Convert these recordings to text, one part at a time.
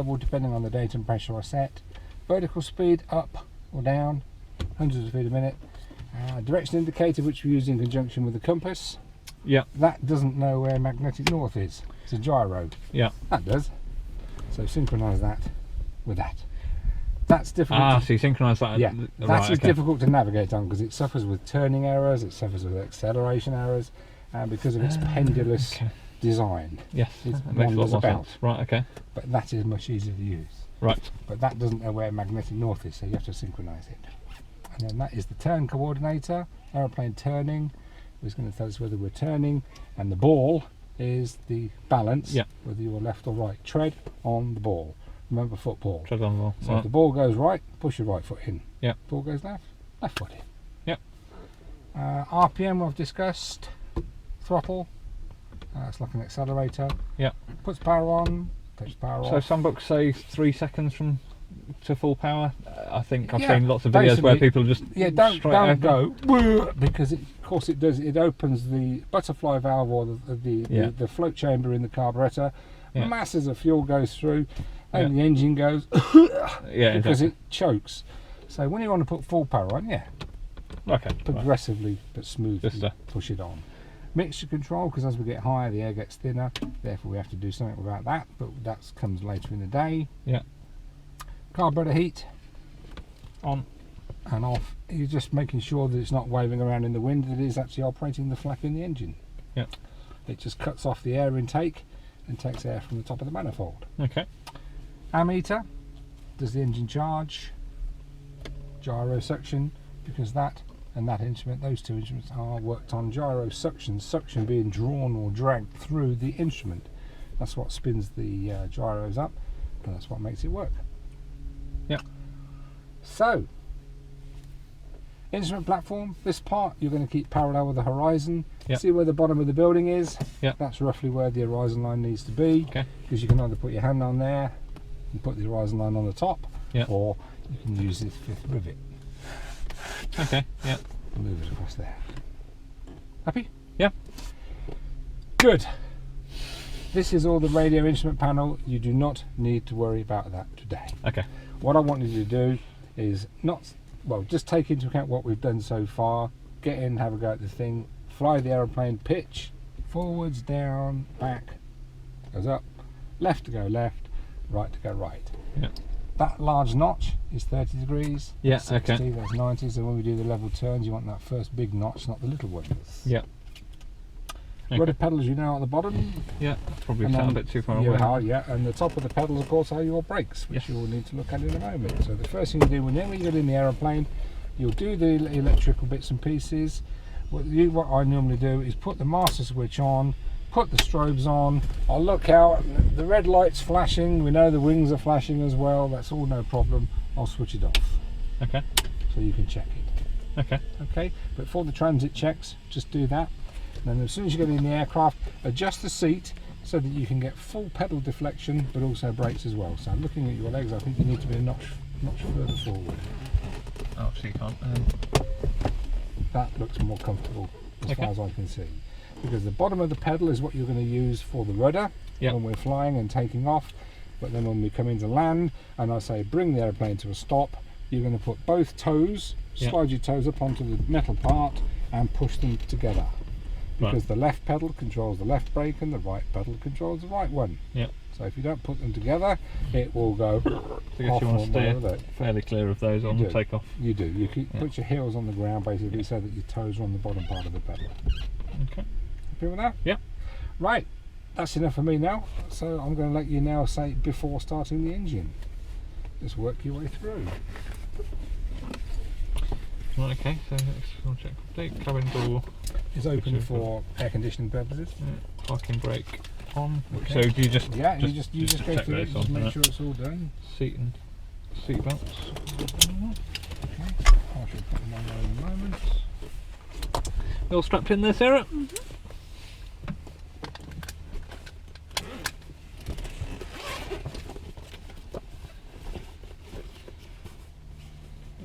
level depending on the date and pressure are set. Vertical speed up or down, hundreds of feet a minute. Direction indicator, which we use in conjunction with the compass. Yeah. That doesn't know where magnetic north is. It's a gyro. Yeah. That does. So synchronise that with that. That's difficult. Ah, so you synchronise that. Yeah, right, that is difficult to navigate on because it suffers with turning errors, it suffers with acceleration errors, and because of its pendulous design. Yes, it makes a lot wanders more about. sense. Right, okay. But that is much easier to use. Right. But that doesn't know where magnetic north is, so you have to synchronise it. And then that is the turn coordinator, aeroplane turning, which is going to tell us whether we're turning, and the ball is the balance, whether you're left or right. Tread on the ball. Remember football. Tread on the ball. So if the ball goes right, push your right foot in. Yeah. Ball goes left, left foot in. Yep. RPM we've discussed. Throttle. It's like an accelerator. Yeah. Puts power on, takes power off. So some books say 3 seconds to full power. I think I've seen lots of videos where people just don't go because of course it does. It opens the butterfly valve or the float chamber in the carburetor. Yeah. Masses of fuel goes through, and the engine goes because it chokes. So when you want to put full power on, progressively but smoothly push it on. Mixture control, because as we get higher the air gets thinner, therefore we have to do something about that, but that comes later in the day. Yeah. Carburetor heat on and off. You're just making sure that it's not waving around in the wind, that it is actually operating the flap in the engine. Yeah. It just cuts off the air intake and takes air from the top of the manifold. Okay. Ammeter, does the engine charge? Gyro suction, because that and that instrument, those two instruments are worked on gyro suction, suction being drawn or dragged through the instrument. That's what spins the gyros up, and that's what makes it work. Yeah. So, instrument platform, this part you're going to keep parallel with the horizon. See where the bottom of the building is? That's roughly where the horizon line needs to be, because you can either put your hand on there and put the horizon line on the top, or you can use this fifth rivet. Okay, Move it across there. Happy? Yeah. Good. This is all the radio instrument panel. You do not need to worry about that today. Okay. What I want you to do is just take into account what we've done so far. Get in, have a go at the thing, fly the aeroplane, pitch, forwards, down, back, goes up, left to go left, right to go right. Yeah. That large notch is 30 degrees. Yeah, 60, okay. That's 90, so when we do the level turns, you want that first big notch, not the little ones. Yeah. Okay. Rudder pedals, you know, at the bottom. Yeah, probably a bit too far away. And the top of the pedals, of course, are your brakes, which you will need to look at in a moment. So the first thing you do whenever you get in the aeroplane, you'll do the electrical bits and pieces. What I normally do is put the master switch on, put the strobes on, I'll look out, the red light's flashing, we know the wings are flashing as well, that's all no problem, I'll switch it off. Okay. So you can check it. Okay. Okay, but for the transit checks, just do that. And then as soon as you get in the aircraft, adjust the seat so that you can get full pedal deflection, but also brakes as well. So looking at your legs, I think you need to be a notch further forward. Oh, so you can't. That looks more comfortable as far as I can see. Because the bottom of the pedal is what you're going to use for the rudder when we're flying and taking off. But then when we come into land and I say bring the aeroplane to a stop, you're going to put both toes, slide your toes up onto the metal part and push them together. Because the left pedal controls the left brake and the right pedal controls the right one. Yeah. So if you don't put them together, it will go So I guess you want to stay fairly clear of those on the takeoff. You do. You put your heels on the ground basically so that your toes are on the bottom part of the pedal. Okay. Happy with that? Yeah. Right. That's enough for me now. So I'm going to let you now say before starting the engine. Just work your way through. Right, okay, so we'll check update. Cabin door is open for air conditioning purposes. Parking brake on. Okay. So do you just you just go through it, just make sure it's all done. Seat belts. Okay, I shall put them on there in a moment. You all strapped in there, Sarah?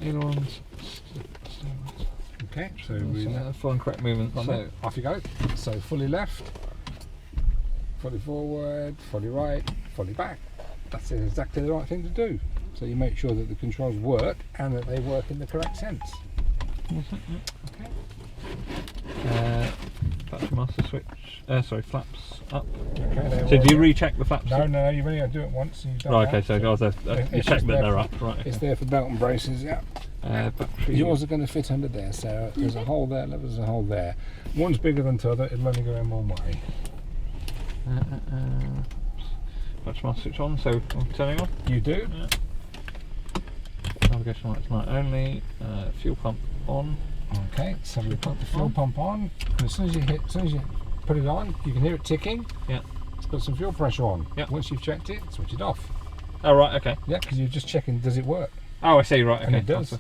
Ailerons. Okay, so we're full and correct movement. So off you go. So fully left, fully forward, fully right, fully back, that's exactly the right thing to do. So you make sure that the controls work and that they work in the correct sense. Okay. Flaps master switch. Sorry, flaps up. Okay. So do you recheck the flaps? No, you've only got to do it once. And you've done right. that. Okay. So you check that they're up. Right. Okay. It's there for belt and braces. Yeah. Battery. Yours are going to fit under there, Sarah. There's a hole there. There's a hole there. One's bigger than the other. It'll only go in one way. Flaps master switch on. So I'm turning on. You do. Yeah. Navigation lights night only. Fuel pump on. Okay, so we put the fuel pump on. And as soon as you put it on, you can hear it ticking. Yeah. Let's put some fuel pressure on. Yeah. Once you've checked it, switch it off. Oh right, okay. Yeah, because you're just checking, does it work? Oh, I see. Right, okay. And it does.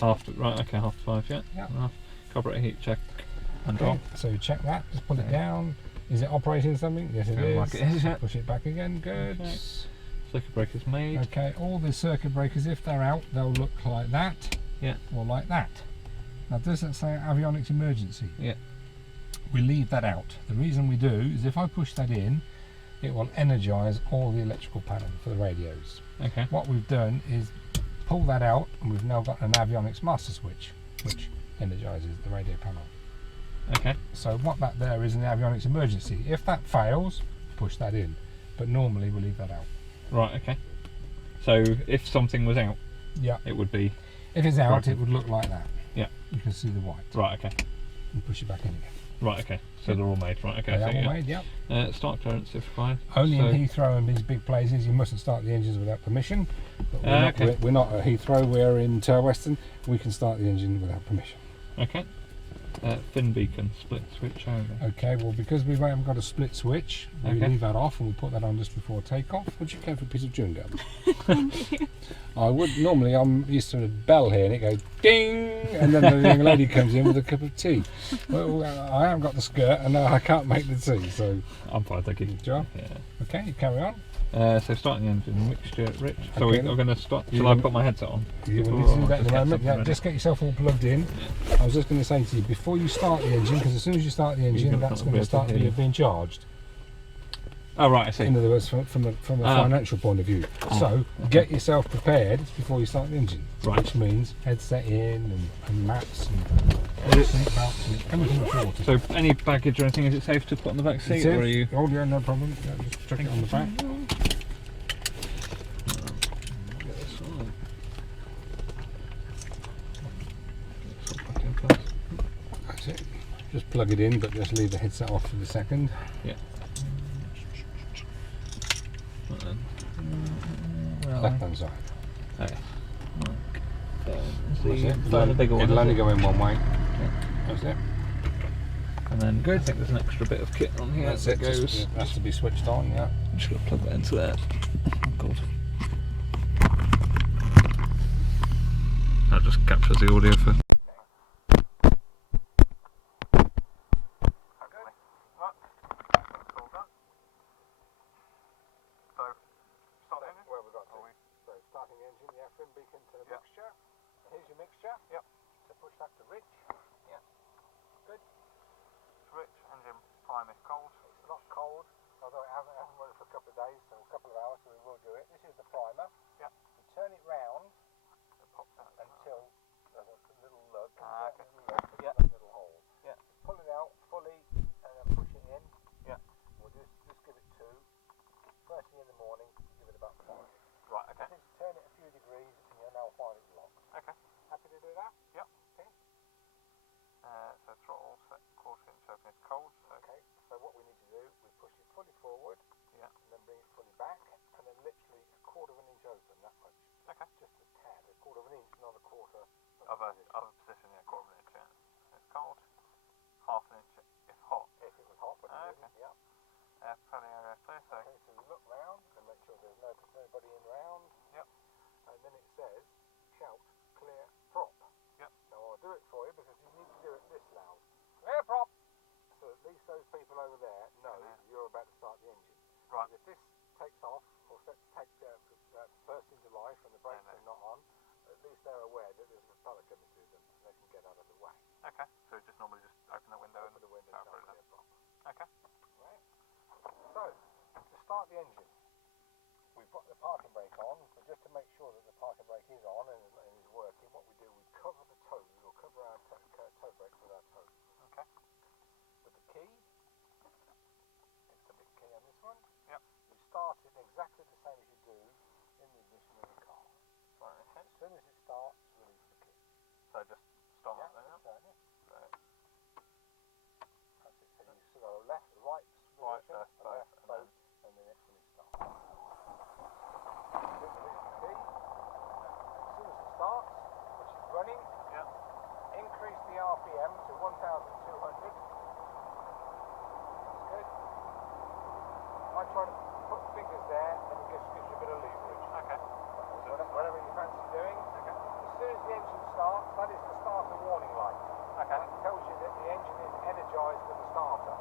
Right, okay. 5:30. Yeah. Yeah. Carburetor heat check. And Okay, on. so you check that. Just pull it down. Is it operating something? Yes, it is. Like it is, yeah. Push it back again. Good. Okay. Circuit breaker's made. Okay, all the circuit breakers, if they're out, they'll look like that. Yeah. Or like that. Now, does it say avionics emergency? Yeah. We leave that out. The reason we do is if I push that in, it will energise all the electrical panel for the radios. Okay. What we've done is pull that out, and we've now got an avionics master switch, which energises the radio panel. Okay. So what that there is an avionics emergency. If that fails, push that in. But normally we leave that out. Right, okay. So if something was out, Yeah. it would be... If it's out, Right. it would look like that. Yeah. You can see the white. Right, okay. And push it back in again. Right, okay. So they're all made. Right, okay. They are So, all yeah. made, yeah. Start clearance if required. Only So- in Heathrow and these big places, you mustn't start the engines without permission. But Okay. we're not at Heathrow, we're in Turweston. We can start the engine without permission. Okay. Fin beacon, split switch over. Okay, well, because we haven't got a split switch, we Okay. leave that off and we put that on just before takeoff. Would you care for a piece of chewing gum? I would. Normally, I'm used to a bell here and it goes ding, and then the young lady comes in with a cup of tea. Well, I haven't got the skirt and I can't make the tea, so. I'm fine, thank you. Job. Yeah. Okay, you carry on. So starting the engine, mixture, Rich. So Okay. I'm going to start. You Shall I can- put my headset on? You will Or need to do just that in a get moment. something Yeah, ready? just get yourself all plugged in. I was just going to say to you, before you start the engine, because as soon as you start the engine, gonna that's not going be to able to start hear you. being charged. Oh right, I see. In other words, from a financial point of view. So get yourself prepared before you start the engine. Right. Which means headset in and maps and seat belts and everything sorted. So any baggage or anything, is it safe to put on the back seat, or are you? Oh yeah, no problem. Yeah, just chuck it on the back. That's it. Just plug it in, but just leave the headset off for the second. Yeah. Left hand side. Okay. That's it. It'll It'll only go in one way. Yeah. That's it. And then good. I think there's an extra bit of kit on here That's that it. goes. It has to be switched on. Yeah. I'm just going to plug that into there. Oh god. That just captures the audio for. Starting the engine, yeah, fin beacon to the mixture. Here's your mixture. Yep. So push that to rich. Yeah. Good. Rich, engine prime is cold. It's not cold, although it hasn't run for a couple of days, so a couple of hours, so we will do it. This is the primer. Yep. You turn it round It pops out until there's a little lug. Okay. Yeah. Little hole. Yeah. Pull it out fully and then push it in. Yeah. We'll just give it 2. First thing in the morning, give it about 5. Right, okay. Just turn it a few degrees and you'll now find it locked. Okay. Happy to do that? Yep. Okay. So throttle set quarter inch open is cold. So Okay. So what we need to do, we push it fully forward. Yeah. And then bring it fully back, and then literally a quarter of an inch open, that much. Okay. Just a tad, a quarter of an inch, not a quarter Of a position, yeah, quarter of an inch. Yeah. It's cold. Half an inch if hot. if it was hot, but it Okay. isn't. Yeah. Plenty area clear. So Okay, so you look round and make sure there's nobody in round. Yep. And then it says, shout, clear prop. Yep. Now I'll do it for you because you need to do it this loud. Clear prop! So at least those people over there know you're about to start the engine. Right. If this takes off or takes bursts into life and the brakes are not on, at least they're aware that there's a propeller coming through them and they can get out of the way. Okay. So just normally just open the window Open the window and power shout through clear prop. Okay. Right. So, to start the engine, we put the parking brake on, but just to make sure that the parking brake is on and is working, what we do, we cover the toes, or cover our toe brake with our toes. Okay. With the key, it's the big key on this one. Yep. You start it exactly the same as you do in the ignition of the car. Right, okay. As soon as it starts, release the key. So just start Yeah, there now? turn it. Right. That's it. So you sort of left, right, Right, motion, first, both, left, both, and then it will start. Release the key. As soon as it starts, which is running, increase the RPM to 1,200. That's good. I try to put fingers there, and it gives you a bit of leverage. Okay. Whatever you fancy doing. Okay. As soon as the engine starts, that is the starter warning light. Okay. That tells you that the engine is energised for the starter.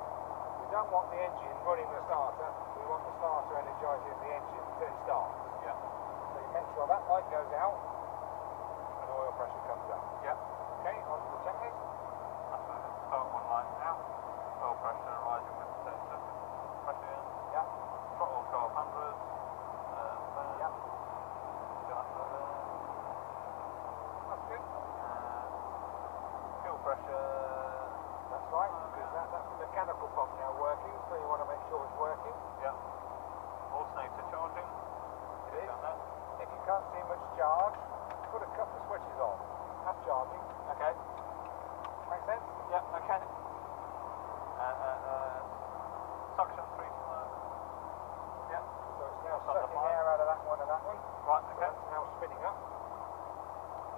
We don't want the engine running the starter, we want the starter energising the engine until it starts. Yeah. So you make sure that light goes out and oil pressure comes up. Yeah. Okay, on to the checklist. That's right. Start one light now. Oil pressure rising with 30 seconds. Pressure in. Yeah. Throttle 1200. Yeah. That's good. Fuel pressure. That's right, because that's the mechanical pump now working, so you want to make sure it's working. Yeah. Alternator charging. It is. If you can't see much charge, put a couple of switches on. Have charging. Okay. Make sense? Yeah, okay. Suction 3 to 1. Yeah. So it's now sucking air out of that one and that one. Right, So okay. that's now spinning up.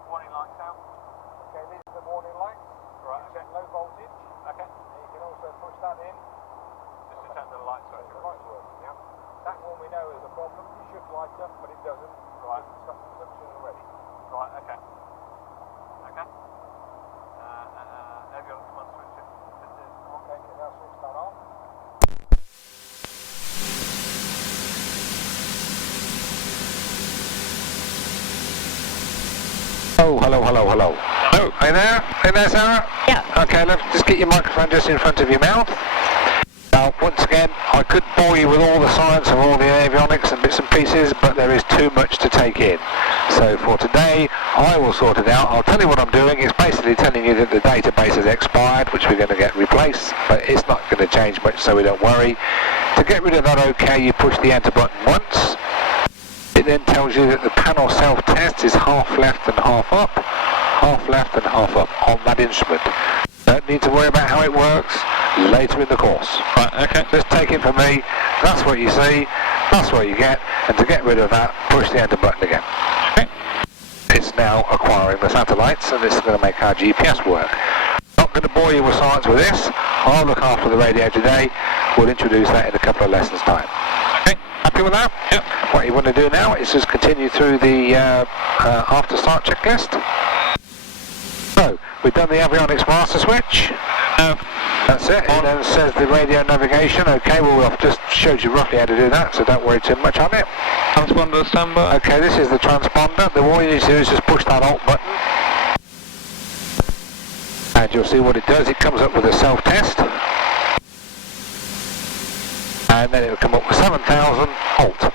Warning lights out. Okay, these are the warning lights. Right, You set okay. low voltage. Okay. And you can also push that in. Just to check the lights So working. the lights working, yeah. That one we know is a problem. It should light up, but it doesn't. Right. It's got consumption already. Right, okay. Okay. Avionics must switch it. Okay, can now switch that on. Oh, hello. Oh, are you there? Are you there, Sarah? Yeah. Okay, just get your microphone just in front of your mouth. Now, once again, I could bore you with all the science of all the avionics and bits and pieces, but there is too much to take in. So for today, I will sort it out. I'll tell you what I'm doing. It's basically telling you that the database has expired, which we're going to get replaced, but it's not going to change much, so we don't worry. To get rid of that OK, you push the enter button once. It then tells you that the panel self-test is half left and half up, half left and half up on that instrument. Don't need to worry about how it works later in the course. Right, okay. Just take it from me. That's what you see, that's what you get, and to get rid of that, push the enter button again. Okay. It's now acquiring the satellites, and this is going to make our GPS work. Not going to bore you with science with this. I'll look after the radio today. We'll introduce that in a couple of lessons' time. Okay. Happy with that? Yep. What you want to do now is just continue through the after start checklist. So, we've done the avionics master switch. That's it. It then says the radio navigation. Okay, well, I've just showed you roughly how to do that, so don't worry too much on it. Transponder standby. Okay, this is the transponder. All you need to do is just push that alt button. And you'll see what it does. It comes up with a self-test. And then it will come up with 7,000 alt.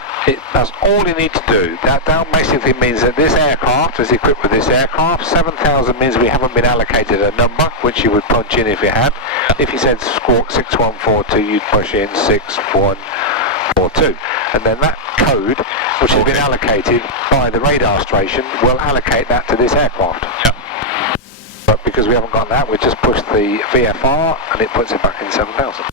That's all you need to do. That basically means that this aircraft is equipped with this aircraft. 7,000 means we haven't been allocated a number, which you would punch in if you had. If you said squawk 6142, you'd push in 6142. And then that code, which has been allocated by the radar station, will allocate that to this aircraft. Yeah. But because we haven't got that, we just push the VFR and it puts it back in 7,000.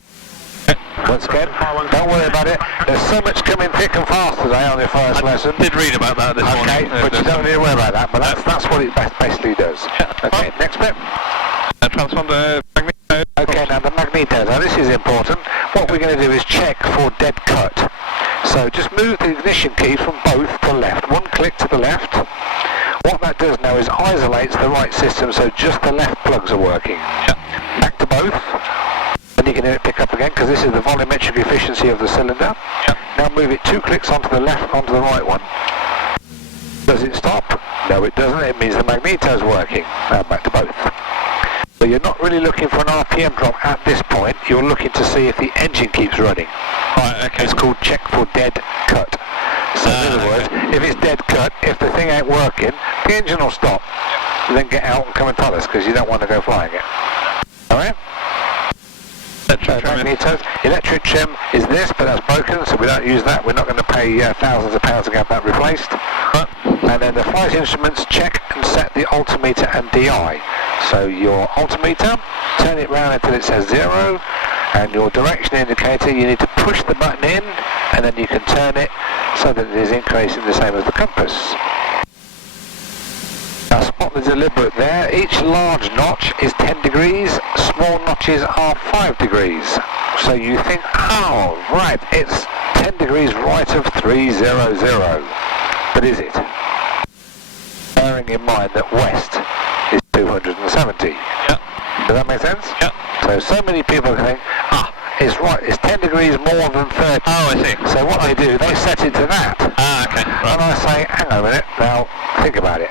Once again, don't worry about it. There's so much coming thick and fast today on your first lesson. Did read about that this morning. Okay, but you don't need to worry about that. But that's what it basically does. Okay, next bit. Transponder magneto. Okay, now the magneto. Now this is important. What we're going to do is check for dead cut. So just move the ignition key from both to left. One click to the left. What that does now is isolates the right system, so just the left plugs are working. Back to both. And you can hear it pick up again because this is the volumetric efficiency of the cylinder. Now move it 2 clicks onto the left, onto the right one. Does it stop? No, it doesn't. It means the magneto's working. Now back to both. So you're not really looking for an RPM drop at this point. You're looking to see if the engine keeps running. Right, okay. It's called check for dead cut. So in other words, if it's dead cut, if the thing ain't working, the engine will stop. You then get out and come and tell us, because you don't want to go flying it. Alright? Electric trim is this, but that's broken, so we don't use that. We're not going to pay thousands of pounds to get that replaced. And then the flight instruments, check and set the altimeter and DI. So your altimeter, turn it round until it says 0, and your direction indicator, you need to push the button in, and then you can turn it so that it is increasing the same as the compass. Now spot the deliberate there. Each large notch is 10 degrees, small notches are 5 degrees. So you think, oh, right, it's 10 degrees right of 300. But is it? Bearing in mind that west is 270. Yeah. Does that make sense? Yeah. So many people think, it's right, it's 10 degrees more than 30. Oh, I see. So what they do, they set it to that. Ah, okay. Right. And I say, hang on a minute, now think about it.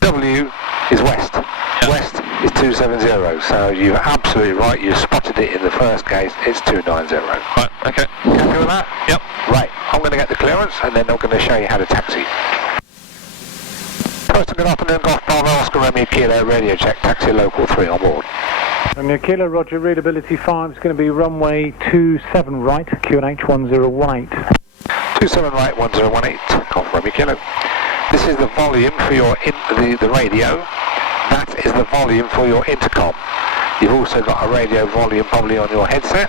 W is west. Yeah. West is 270, so you're absolutely right, you spotted it in the first case, it's 290. Right, okay. Happy with that? Yep. Right, I'm going to get the clearance and then I'm going to show you how to taxi. Turweston, good afternoon, Golf Bravo, Oscar Romeo Kilo, radio check, taxi local 3 on board. Romeo Kilo, Roger, readability 5, it's going to be runway 27 right, QNH 1018. 27 right, 1018, Golf Romeo Kilo. This is the volume for your the radio. That is the volume for your intercom. You've also got a radio volume probably on your headset,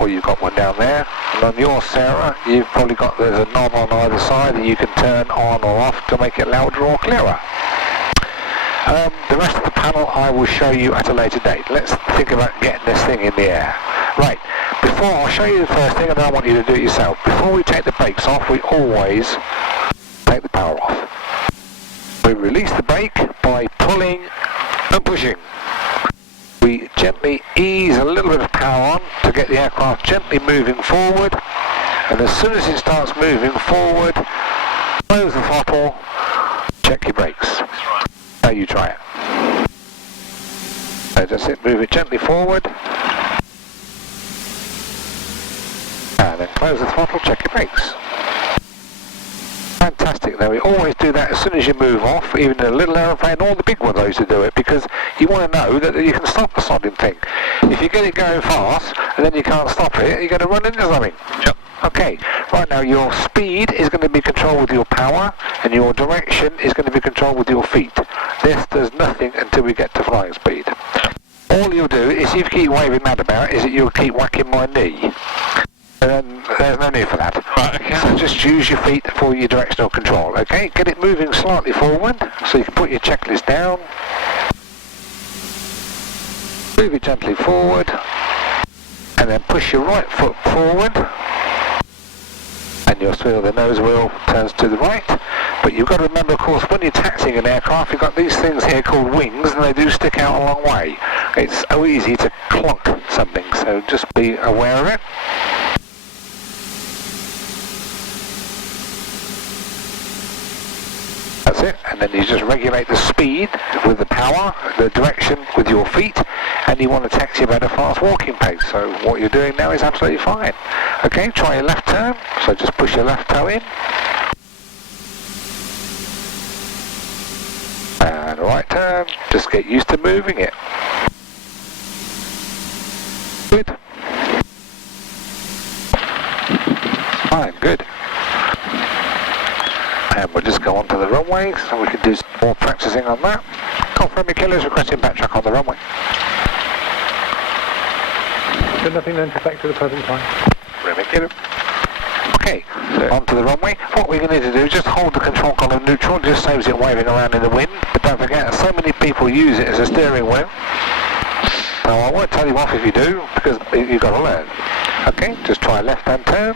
or you've got one down there. And on your Sarah, you've probably got, there's a knob on either side that you can turn on or off to make it louder or clearer. The rest of the panel I will show you at a later date. Let's think about getting this thing in the air. Right, before I'll show you the first thing and then I want you to do it yourself. Before we take the brakes off, we always take the power off. We release the brake by pulling and pushing. We gently ease a little bit of power on to get the aircraft gently moving forward, and as soon as it starts moving forward, close the throttle, check your brakes. Now you try it. So that's it, move it gently forward, and then close the throttle, check your brakes. Fantastic. Now we always do that as soon as you move off, even in a little aeroplane, all the big ones I used to do it, because you want to know that you can stop the sodding thing. If you get it going fast and then you can't stop it, you're going to run into something. Yep. Okay, right now your speed is going to be controlled with your power and your direction is going to be controlled with your feet. This does nothing until we get to flying speed. All you'll do is, if you keep waving that about, is that you'll keep whacking my knee. And there's no need for that. Right, okay. So just use your feet for your directional control, okay? Get it moving slightly forward, so you can put your checklist down. Move it gently forward, and then push your right foot forward, and your swing of the nose wheel turns to the right. But you've got to remember, of course, when you're taxiing an aircraft, you've got these things here called wings, and they do stick out a long way. It's so easy to clunk something, so just be aware of it. That's it, and then you just regulate the speed with the power, the direction with your feet, and you want to taxi about a fast walking pace. So what you're doing now is absolutely fine. Okay, try your left turn, so just push your left toe in. And a right turn, just get used to moving it. Good. Fine, good. And we'll just go on to the runway, so we can do some more practicing on that. Golf Romeo Kilo is requesting backtrack on the runway. Good, nothing known to affect at the present time. Romeo Kilo. Okay, so onto the runway. What we're going to need to do is just hold the control column neutral, just saves it waving around in the wind. But don't forget, so many people use it as a steering wheel. Now I won't tell you off if you do, because you've got to learn. Okay, just try a left-hand turn.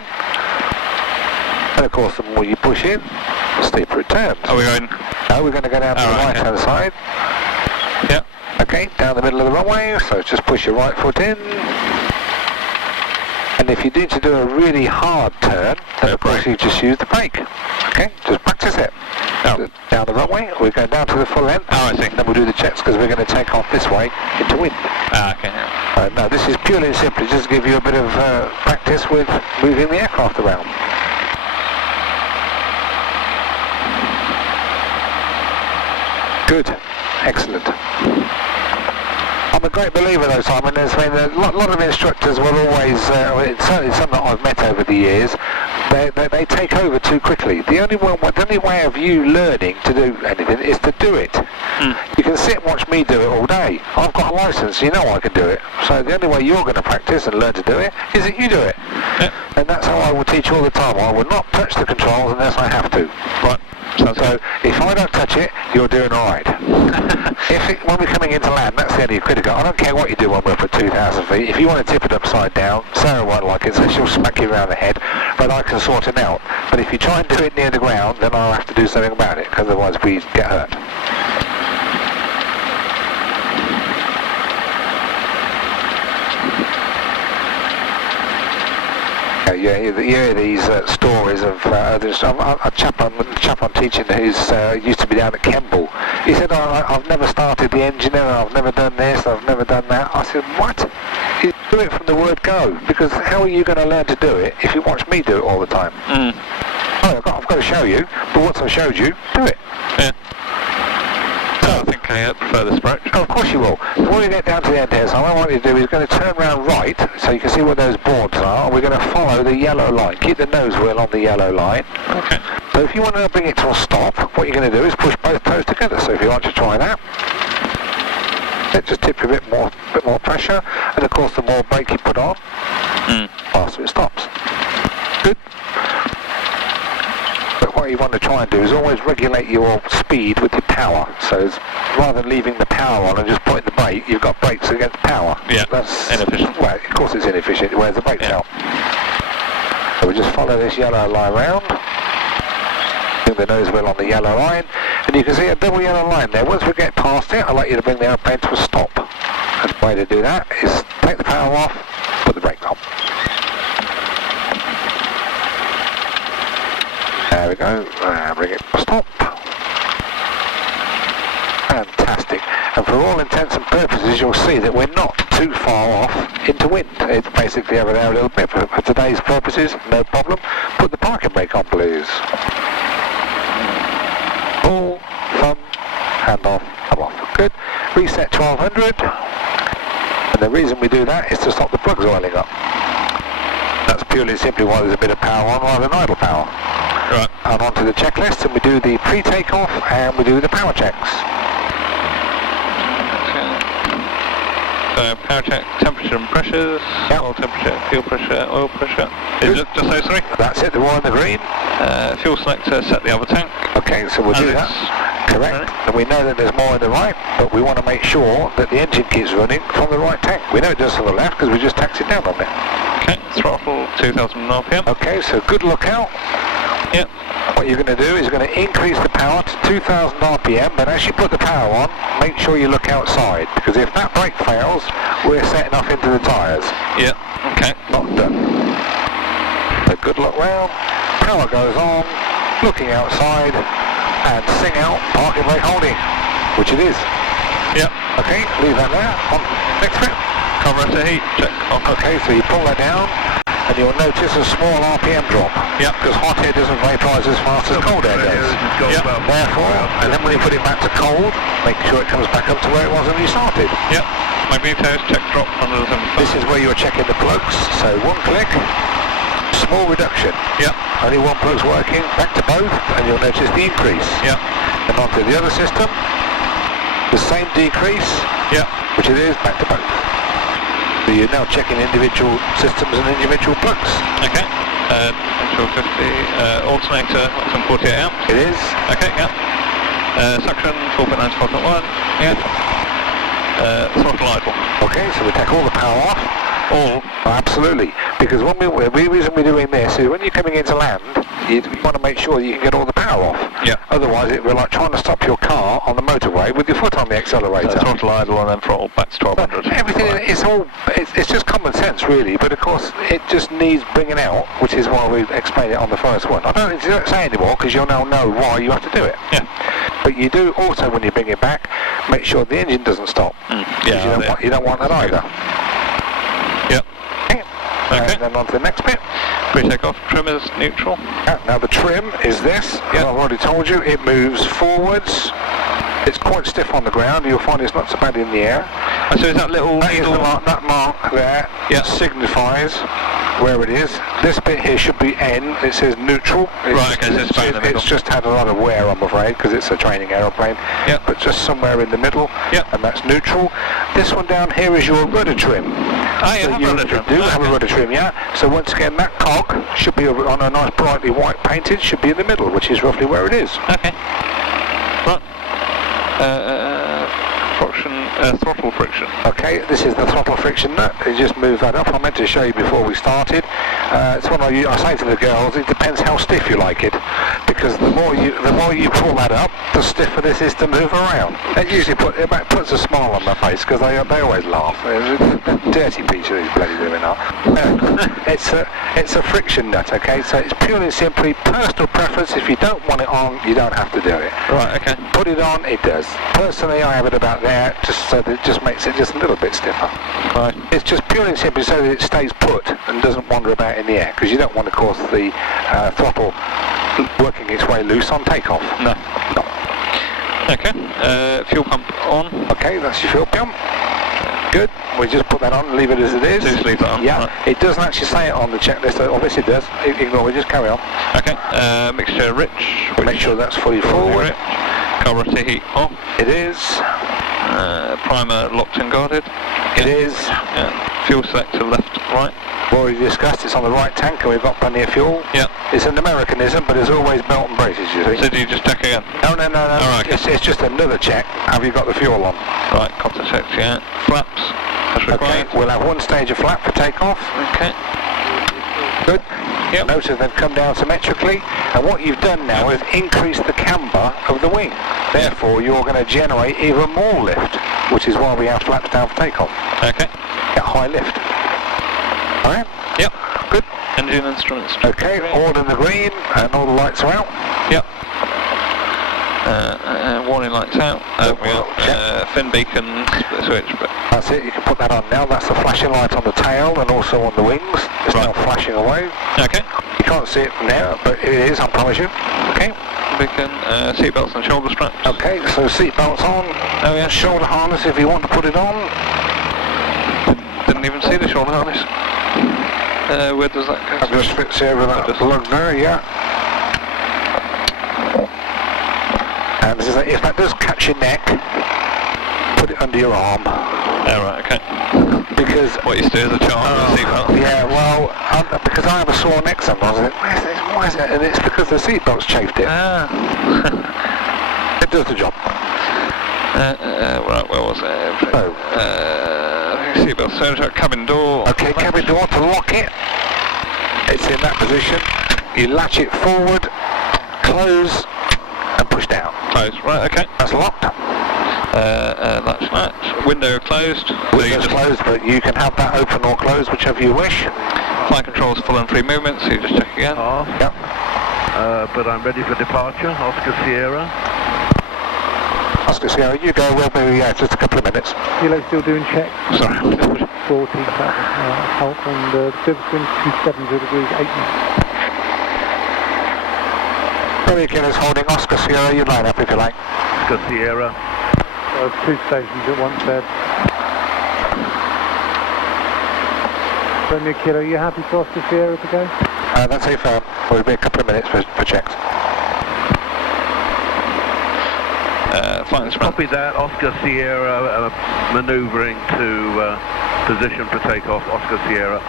And of course, the more you push in, the steeper it turns. Are we going? No, we're going to go down to the right-hand side. Yeah. Okay, down the middle of the runway, so just push your right foot in. And if you need to do a really hard turn, then of course you just use the brake. Okay, just practice it. Oh. Down the runway, we're going down to the full length. Oh, I see. Then we'll do the checks because we're going to take off this way into wind. Ah, okay. Yeah. No, this is purely and simply just to give you a bit of practice with moving the aircraft around. Good. Excellent. I'm a great believer though, Simon. There's been a lot of instructors will always, certainly some that I've met over the years, they take over too quickly. The only way of you learning to do anything is to do it. You can sit and watch me do it all day. I've got a license, you know I can do it. So the only way you're going to practice and learn to do it is that you do it. Yeah. And that's how I will teach all the time. I will not touch the controls unless I have to. Right. So if I don't touch it, you're doing all right. When we're coming into land, that's the only critical. I don't care what you do when we're up at 2,000 feet. If you want to tip it upside down, Sarah won't like it, so she'll smack you around the head, but I can sort it out. But if you try and do it near the ground, then I'll have to do something about it, because otherwise we get hurt. You hear these stories of a chap I'm teaching who's used to be down at Kemble. He said, I've never started the engine, and I've never done this, I've never done that. I said, what? You do it from the word go, because how are you going to learn to do it if you watch me do it all the time? Oh, I've got to show you, but once I've showed you, do it. Yeah. I think I prefer this approach. Oh, of course you will. Before you get down to the end here, so what I want you to do is going to turn around right, so you can see where those boards are. We're going to follow the yellow line. Keep the nose wheel on the yellow line. Okay. So if you want to bring it to a stop, what you're going to do is push both toes together. So if you like to try that, it just tips a bit more pressure, and of course the more brake you put on, faster it stops. Good. But what you want to try and do is always regulate your speed with your power. So rather than leaving the power on and just putting the brake, you've got brakes against power. Yeah, that's inefficient. Well, of course it's inefficient. It wears the brakes out. So we just follow this yellow line round. Bring the nose wheel on the yellow line, and you can see a double yellow line there. Once we get past it, I'd like you to bring the airplane to a stop. And the way to do that is take the power off, put the brakes on. There we go, bring it to a stop. Fantastic. And for all intents and purposes, you'll see that we're not too far off into wind. It's basically over there a little bit. For today's purposes, no problem. Put the parking brake on, please. Pull, thumb, hand off, come off. Good. Reset 1200. And the reason we do that is to stop the plugs oiling up. That's purely and simply why there's a bit of power on rather than idle power. Right. And onto the checklist, and we do the pre-takeoff and we do the power checks. So power check, temperature and pressures, oil temperature, fuel pressure, oil pressure. Is it just those three? That's it, the one in the green. Fuel selector, set the other tank. Okay, so we'll do that. Correct. And we know that there's more in the right, but we want to make sure that the engine keeps running from the right tank. We know it does from the left because we just taxied down on it. Okay, throttle 2000 RPM. Okay, so good lookout. Yep. What you're going to do is you're going to increase the power to 2000 RPM, but as you put the power on, make sure you look outside, because if that brake fails, we're setting off into the tyres. Yeah, okay. Not done. So good look round, power goes on, looking outside, and sing out parking brake holding, which it is. Yep. Okay, leave that there. On next bit. Carburetor heat, check. Okay, so you pull that down, and you'll notice a small RPM drop. Yep. Because hot air doesn't vaporise as fast as cold air does. Yep. Therefore, and then when you put it back to cold, make sure it comes back up to where it was when you started. Yep. Magnetos, check drop under the 75. This is where you're checking the plugs. So one click, small reduction. Yep. Only one plug's working, back to both, and you'll notice the increase. Yep. And onto the other system, the same decrease, yep, which it is, back to both. So you're now checking individual systems and individual plugs. Okay. Control 50, alternator, that's on 48 amps. It is. Okay, yeah. Suction, 4.95.1, yeah. Throttle idle. Okay, so we take all the power off. All? Oh, absolutely. Because the reason we're doing this is when you're coming into land, you want to make sure you can get all the power off. Yeah. Otherwise, it will be like trying to stop your car on the motorway with your foot on the accelerator. So throttle idle and then throttle back to 1200. Everything is it's just common sense, really. But of course, it just needs bringing out, which is why we explained it on the first one. I don't need to say anymore because you'll now know why you have to do it. Yeah. But you do also, when you bring it back, make sure the engine doesn't stop. Yeah. You don't want that either. Yep. Okay. And then on to the next bit. Pre-takeoff, trim is neutral. Now the trim is this. Yep. I've already told you, it moves forwards It's quite stiff on the ground. You'll find it's not so bad in the air. So is that little That is needle? the mark, that mark there signifies where it is. This bit here should be N. It says neutral. Right, okay, so it's about in the middle. It's just had a lot of wear, I'm afraid, because it's a training aeroplane. Yep. But just somewhere in the middle, and that's neutral. This one down here is your rudder trim. You do have a rudder trim, yeah. So once again, that cog should be on a nice brightly white painted, should be in the middle, which is roughly where it is. Okay. Right. Throttle friction. Okay, this is the throttle friction nut. You just move that up. I meant to show you before we started. It's one I say to the girls. It depends how stiff you like it, because the more you pull that up, the stiffer this is to move around. It usually puts a smile on my face because they always laugh. Dirty piece of these bloody women are. It's a friction nut. Okay, so it's purely and simply personal preference. If you don't want it on, you don't have to do it. Right. Okay. Put it on, it does. Personally, I have it about there, just so that it just makes it just a little bit stiffer. Right. It's just purely and simply so that it stays put and doesn't wander about in the air, because you don't want to cause the throttle working its way loose on takeoff. No. Okay. Fuel pump on. Okay, that's your fuel pump. Good. We just put that on and leave it as it is. Just leave that on. Yeah. Right. It doesn't actually say it on the checklist. Obviously it does. Ignore it. Just carry on. Okay. Mixture rich. Make sure that's fully forward. Carburetor heat off. It is. Primer locked and guarded. It is. Yeah. Fuel selector left, right. Well, we discussed it's on the right tank and we've got plenty of fuel. Yeah. It's an Americanism, but it's always belt and braces, you see. So do you just check again? No. All right, okay. It's just another check. Have you got the fuel on? Right, contact checks, yeah. Flaps, as required. Okay, we'll have one stage of flap for takeoff. Okay. Good. Yep. Notice they've come down symmetrically, and what you've done now is increase the camber of the wing. Therefore, you're going to generate even more lift, which is why we have flaps down for takeoff. Okay. Get high lift. Alright? Yep. Good. Engine instruments. Okay, all in the green, and all the lights are out. Yep. Warning lights out. Fin beacon, split switch. But that's it, you can put that on now. That's the flashing light on the tail and also on the wings. It's now flashing away. Okay. You can't see it from there, but it is, I promise you. Okay. Beacon, seat belts and shoulder straps. Okay, so seat belts on. Oh yeah. Shoulder harness if you want to put it on. Didn't even see the shoulder harness. Where does that go? That just fits over that plug there, yeah. And this is if that does catch your neck, put it under your arm. Oh right, okay. Because what you do is a charm with the seatbelt. Yeah, well, because I have a sore neck sometimes. Why is it? And it's because the seatbelt's chafed it. It does the job. Right, where was it? Seatbelt, so cabin door. Okay, cabin door to lock it. It's in that position. You latch it forward, close, and push down. Close, right, okay. That's locked. Latch. Window closed. Window's closed, but you can have that open or closed, whichever you wish. Flight controls full and free movement, so you just check again. Yep. But I'm ready for departure, Oscar Sierra. Oscar Sierra, you go, we'll be just a couple of minutes. Kilo still doing checks. Sorry. 14 help and service wind 270 degrees 8 knots. Very Kilo's holding Oscar Sierra, you line up if you like. Oscar Sierra. Two stations at once there. Premier Kilo, you happy for Oscar Sierra to go? That's a firm. We'll be a couple of minutes for checks. Flight instrument. Copy that, Oscar Sierra manoeuvring to position for takeoff, Oscar Sierra.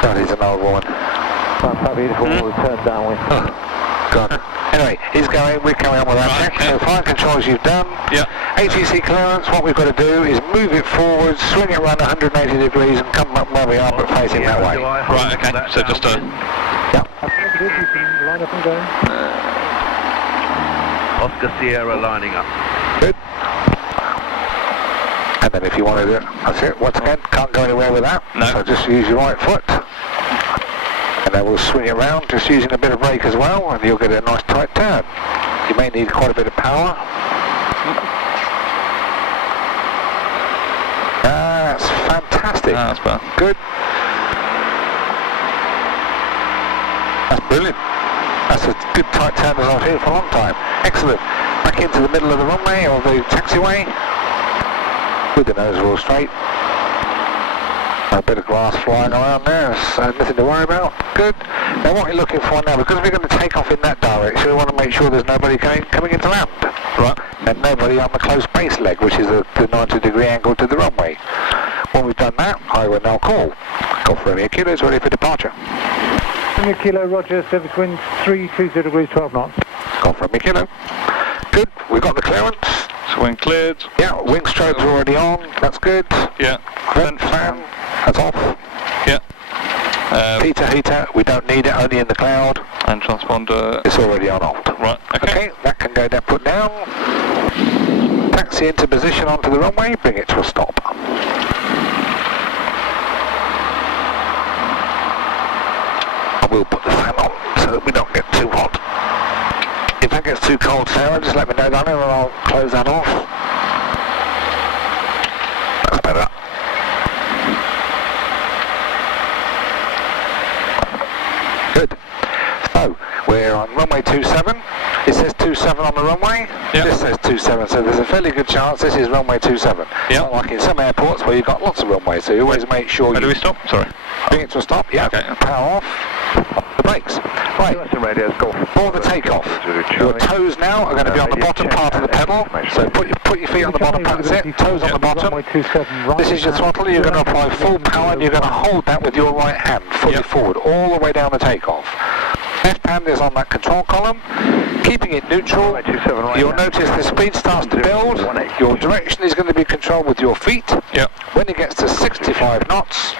God, he's an old woman. That's beautiful, return downwind. Oh, God. Anyway, he's going, we're carrying on with our check. So flight controls you've done. Yeah. ATC clearance, what we've got to do is move it forward, swing it around 180 degrees and come up where we are, but facing that way. Right, okay, so just a... Yeah. Good, you can line up and go. Oscar Sierra lining up. Good. And then if you want to do it, that's it. Once again, can't go anywhere with that. No. So just use your right foot. And then we'll swing it around, just using a bit of brake as well, and you'll get a nice tight turn. You may need quite a bit of power. That's fantastic. That's better. Good. That's brilliant. That's a good tight turn as I've heard for a long time. Excellent. Back into the middle of the runway or the taxiway. With the nose wheel straight. A bit of glass flying around there, so nothing to worry about. Good. Now what you're looking for now, because we're going to take off in that direction, we want to make sure there's nobody coming into land. Right. And nobody on the close base leg, which is the 90-degree angle to the runway. When we've done that, I will now call. Golf Romeo Kilo is ready for departure. Romeo Kilo, Roger, service wind 320 degrees, 12 knots. Golf Romeo Kilo. Good. We've got the clearance. So wing cleared. Yeah, wing strobes already on. That's good. Yeah. Vent fan. That's off. Yeah. Heater, we don't need it, only in the cloud. And transponder. It's already on hold. Right, okay. That can go down, put down. Taxi into position onto the runway, bring it to a stop. I will put the fan on so that we don't get too hot. If that gets too cold, Sarah, just let me know, Danny, and I'll close that off. That's better. Good. So, we're on runway 27. It says 27 on the runway. Yep. This says 27, so there's a fairly good chance this is runway 27. Yep. Not like in some airports where you've got lots of runways, so you always make sure Where do we stop? Sorry. bring it to a stop. Yeah. Okay. Power off. The brakes. Right. For the takeoff. Your toes now are going to be on the bottom part of the pedal. So put your feet on the bottom part. That's it. Toes on the bottom. This is your throttle. You're going to apply full power and you're going to hold that with your right hand fully forward all the way down the takeoff. Left hand is on that control column, keeping it neutral. You'll notice the speed starts to build. Your direction is going to be controlled with your feet. Yep. When it gets to 65 knots,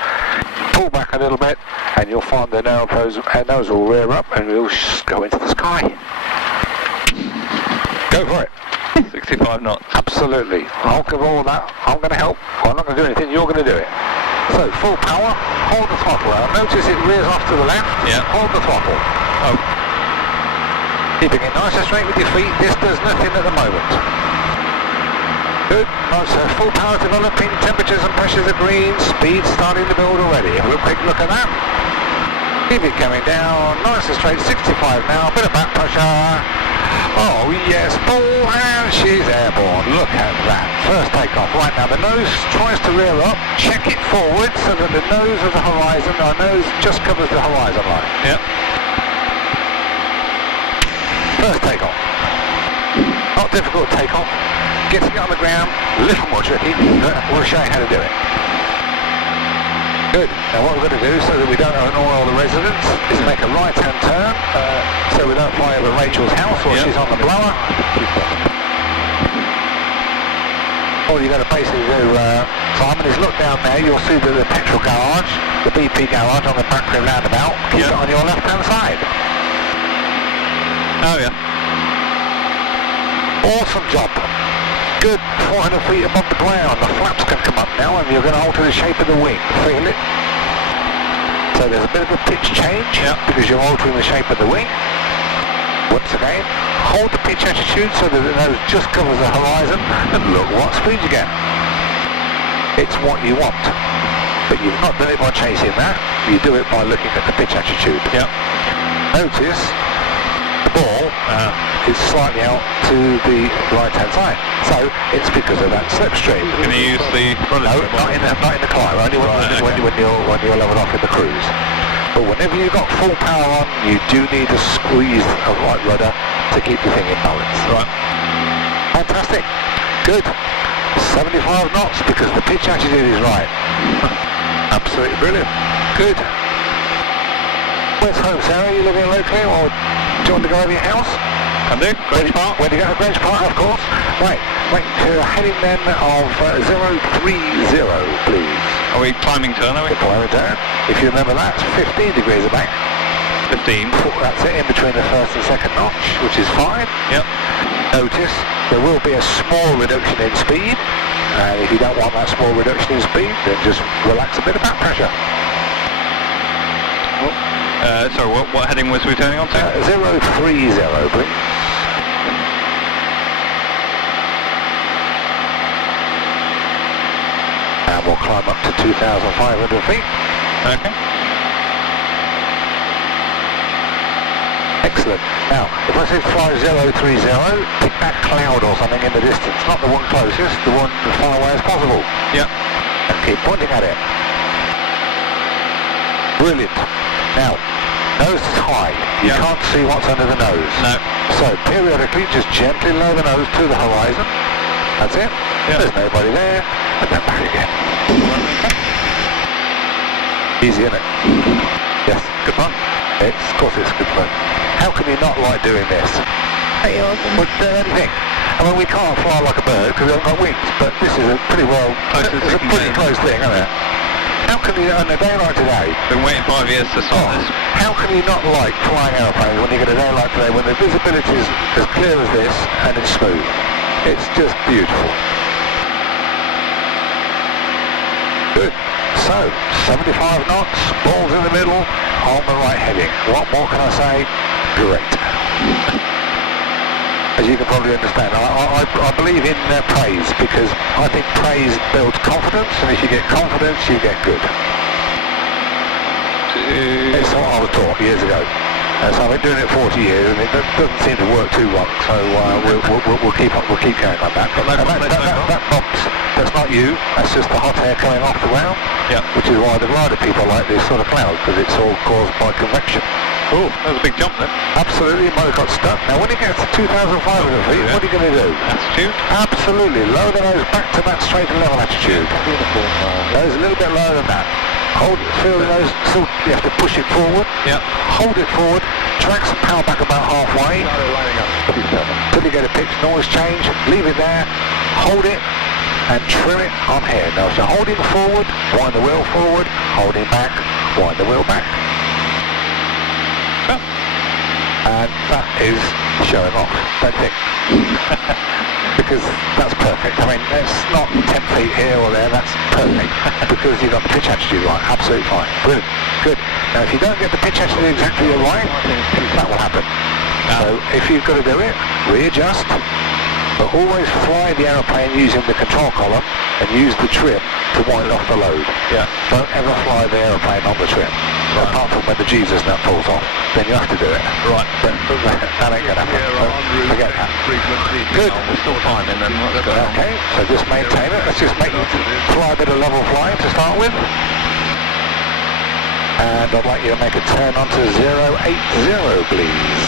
pull back a little bit and you'll find the nose will rear up and we'll go into the sky. Go for it. 65 knots. Absolutely. I'll give all that. I'm going to help. I'm not going to do anything. You're going to do it. So, full power. Hold the throttle out. Notice it rears off to the left. Yeah. Hold the throttle. Oh. Keeping it nice and straight with your feet. This does nothing at the moment. Good. Nice. So full power developing. Temperatures and pressures are green. Speed starting to build already. Have a quick look at that. Keep it coming down. Nice and straight. 65 now. Bit of back pressure. Oh yes, ball, and she's airborne. Look at that. First takeoff. Right now, the nose tries to rear up. Check it forward so that the nose of the horizon, our nose just covers the horizon line. Yep. First takeoff. Not difficult takeoff. Getting it on the ground, a little more tricky, but we'll show you how to do it. Good. Now what we're going to do, so that we don't annoy all the residents, is make a right-hand turn, so we don't fly over Rachel's house while she's on the blower. All you're going to basically do, Simon, is look down there. You'll see the petrol garage, the BP garage on the Cranfield roundabout. Keep it on your left-hand side. Oh yeah. Awesome job. Good, 400 feet above the ground. The flaps can come up now and you're going to alter the shape of the wing. Feel it? So there's a bit of a pitch change because you're altering the shape of the wing. Once again, hold the pitch attitude so that the nose just covers the horizon and look what speed you get. It's what you want. But you've not done it by chasing that. You do it by looking at the pitch attitude. Yep. Notice the ball is slightly out to the right-hand side. So it's because of that slipstream. Going to use the No, not in the climb. Only when you're leveled off in the cruise. But whenever you've got full power on, you do need to squeeze a right rudder to keep the thing in balance. Right. Fantastic. Good. 75 knots because the pitch attitude is right. Absolutely brilliant. Good. Where's home, Sarah? Are you living locally or do you want to go over your house? Can do. Grange Park. Where do you go? Grange Park, of course. Right. Heading then of 030, please. Are we climbing turn, are we? Climbing turn. If you remember that, it's 15 degrees of bank. 15. That's it, in between the first and second notch, which is fine. Yep. Notice there will be a small reduction in speed. And if you don't want that small reduction in speed, then just relax a bit of back pressure. Sorry, what heading was we turning on to? 030, please. And we'll climb up to 2,500 feet. Okay. Excellent. Now, if I say fly 030, pick that cloud or something in the distance, not the one closest, the one as far away as possible. Yep. And keep pointing at it. Brilliant. Now, nose is high. You can't see what's under the nose. No. So, periodically, just gently lower the nose to the horizon. That's it. Yep. There's nobody there. And then back again. Easy, isn't it? Yes. Good fun. Of course it's good fun. How can you not like doing this? Pretty awesome. Would do anything. I mean, we can't fly like a bird because we haven't got wings, but this is a pretty well, Close it's a pretty close thing, isn't it? How can you, on a day like today, Been waiting 5 years to start this. how can you not like flying aeroplanes when you get a day like today when the visibility is as clear as this and it's smooth? It's just beautiful. Good. So, 75 knots, balls in the middle, on the right heading. What more can I say? Great. As you can probably understand, I believe in praise because I think praise builds confidence, and if you get confidence, you get good. It's what I was taught years ago. So I've been doing it 40 years, and it doesn't seem to work too well. So we'll keep going on that. But that bumps. That's not you. That's just the hot air coming off the ground. Yeah. Which is why the glider people like this sort of cloud, because it's all caused by convection. Oh, that was a big jump then. Absolutely, you might have got stuck. Now, when it gets to 2,500 feet, what are you going to do? Attitude. Absolutely, lower the nose back to that straight and level attitude. Nose a little bit lower than that. Hold it, feel the nose, still, you have to push it forward. Yep. Hold it forward, drag some power back about halfway. Till you get a pitch noise change, leave it there, hold it, and trim it on here. Now, so holding forward, wind the wheel forward, holding back, wind the wheel back. And that is showing off, don't think. Because that's perfect. I mean, it's not 10 feet here or there, that's perfect. Because you've got the pitch attitude right, absolutely fine. Brilliant, good. Now if you don't get the pitch attitude exactly right, that will happen. So if you've got to do it, readjust, but always fly the aeroplane using the control column and use the trim to wind off the load. Yeah. Don't ever fly the aeroplane on the trim. Right. Apart from when the Jesus nut falls off, then you have to do it. Right. But that ain't gonna happen. So forget that. Good. We're still climbing then. Let's go. Okay, so just maintain it. Let's just make it fly a bit of level flying to start with. And I'd like you to make a turn onto 080, please.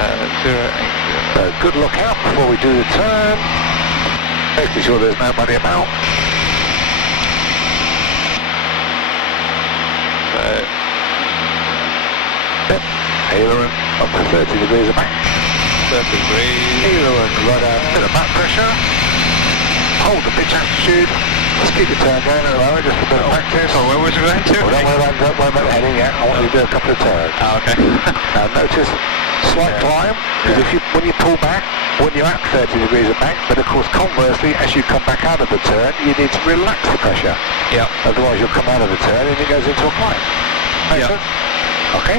080. So good look out before we do the turn. Making sure there's nobody about. Yep. Aileron up to 30 degrees of back. 30 degrees. Aileron rudder, bit of back pressure. Hold the pitch attitude. Let's keep the turn going at the moment, just a bit of practice. Oh, where was you going to? Well, don't worry about the heading yet. I want you to do a couple of turns. Oh, okay. Now notice slight climb, because when you pull back, when you're at 30 degrees of bank, but of course conversely, as you come back out of the turn, you need to relax the pressure. Yeah. Otherwise you'll come out of the turn and it goes into a climb. Make sense? Okay.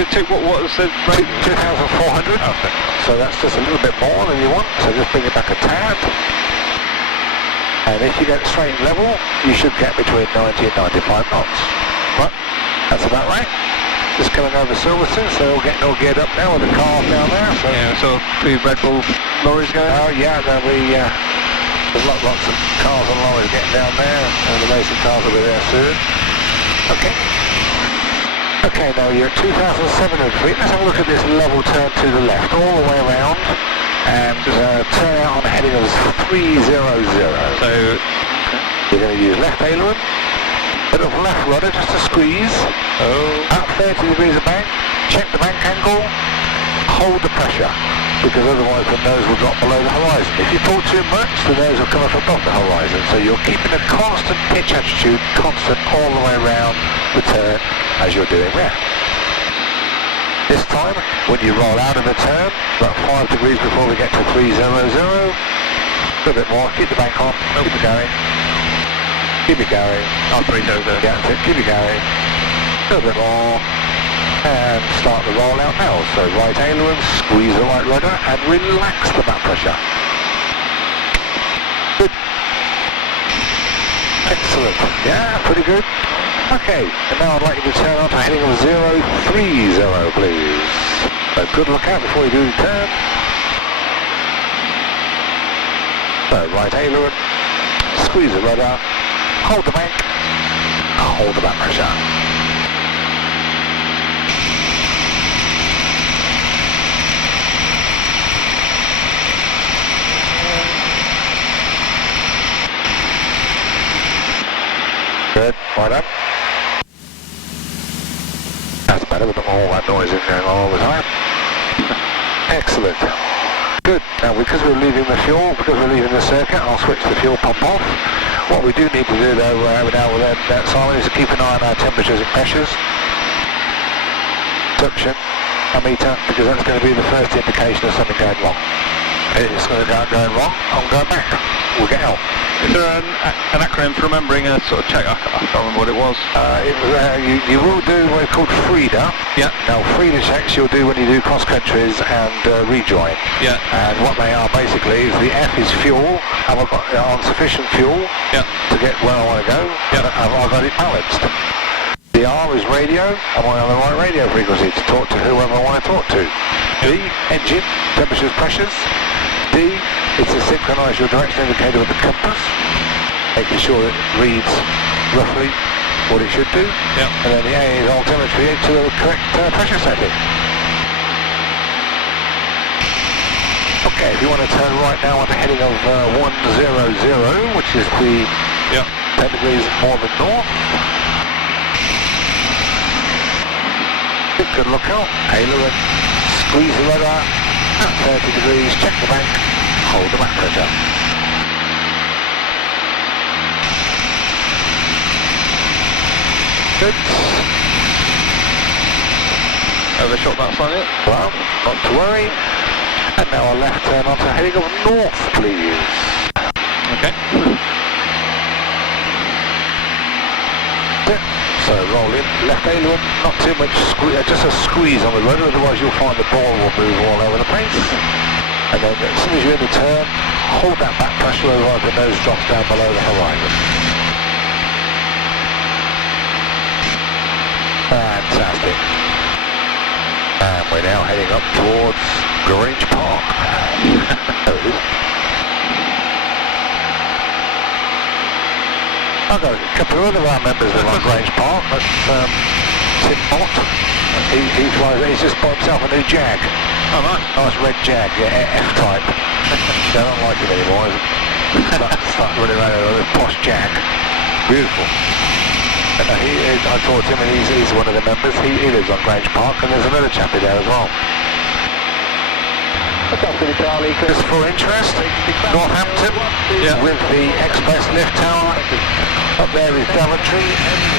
What was the rate? 2,400. Okay. So that's just a little bit more than you want, so just bring it back a tad. And if you get straight level, you should get between 90 and 95 knots. Right? That's about right. Just coming over Turweston, so we're getting all geared up now with the car down there. So. Yeah, so 2 Red Bull lorries going? Oh yeah, there's lots of cars and lorries getting down there, and the racing cars will be there soon. Okay. Okay, now you're at 2,700 feet. Let's have a look at this level turn to the left, all the way around, and turn out on a heading of 300. So you're going to use left aileron, bit of left rudder just to squeeze. At 30 degrees of bank, check the bank angle, hold the pressure, because otherwise the nose will drop below the horizon. If you pull too much, the nose will come up above the horizon. So you're keeping a constant pitch attitude, constant all the way around the turn as you're doing there. This time, when you roll out of the turn, about 5 degrees before we get to 300, a little bit more, keep the bank on, keep it going. Keep it going. Oh, 300. Yeah, that's it, keep it going. A little bit more. And start the roll out now. So right aileron, squeeze the right rudder and relax the back pressure. Good. Excellent. Yeah, pretty good. Okay, and now I'd like you to turn on to heading of 030, please. So good look out before you do the turn. So right aileron, squeeze the rudder, hold the bank, hold the back pressure. Good, well done. That's better, but not all that noise is going on all the time. Excellent. Good. Now, because we're leaving the fuel, because we're leaving the circuit, I'll switch the fuel pump off. What we do need to do, though, every now and then, Simon, is to keep an eye on our temperatures and pressures. Suction, ammeter, because that's going to be the first indication of something going wrong. If it's going wrong, I'm going back. We'll get out. Is there an acronym for remembering a sort of check? I can't remember what it was. You will do what is called FREEDA. Yeah. Now, FREEDA checks you'll do when you do cross countries and rejoin. Yeah. And what they are basically is the F is fuel. Have I got on sufficient fuel to get where I want to go? Yeah. Have I got it balanced? The R is radio. Am I on the right radio frequency to talk to whoever I want to talk to? D, engine, temperatures, pressures. D, it's to synchronise your direction indicator with the compass, making sure it reads roughly what it should do. Yeah. And then the A is altimetry to the correct pressure setting. Okay, if you want to turn right now on the heading of 100, which is the 10 degrees more than north. Good look out, aileron, squeeze the rudder, at 30 degrees, check the bank, hold the back pressure. Good. Overshot that slightly. Well, not to worry. And now a left turn onto heading of north, please. Okay. So roll in, left aileron, not too much just a squeeze on the rudder, otherwise you'll find the ball will move all over the place. And then as soon as you're in the turn, hold that back pressure, otherwise the nose drops down below the horizon. Fantastic. And we're now heading up towards Grange Park. There it is. I've got a couple of other our members that are on Grange Park. That's Tim Mott. He's just bought himself a new Jag. Oh, nice. Nice red Jag, F-type. I don't like it anymore. Start running around with a posh Jag. Beautiful. And I talked to him, and he's one of the members. He lives on Grange Park, and there's another chappie there as well. Just for interest, Northampton with the express lift tower. Up there is Coventry.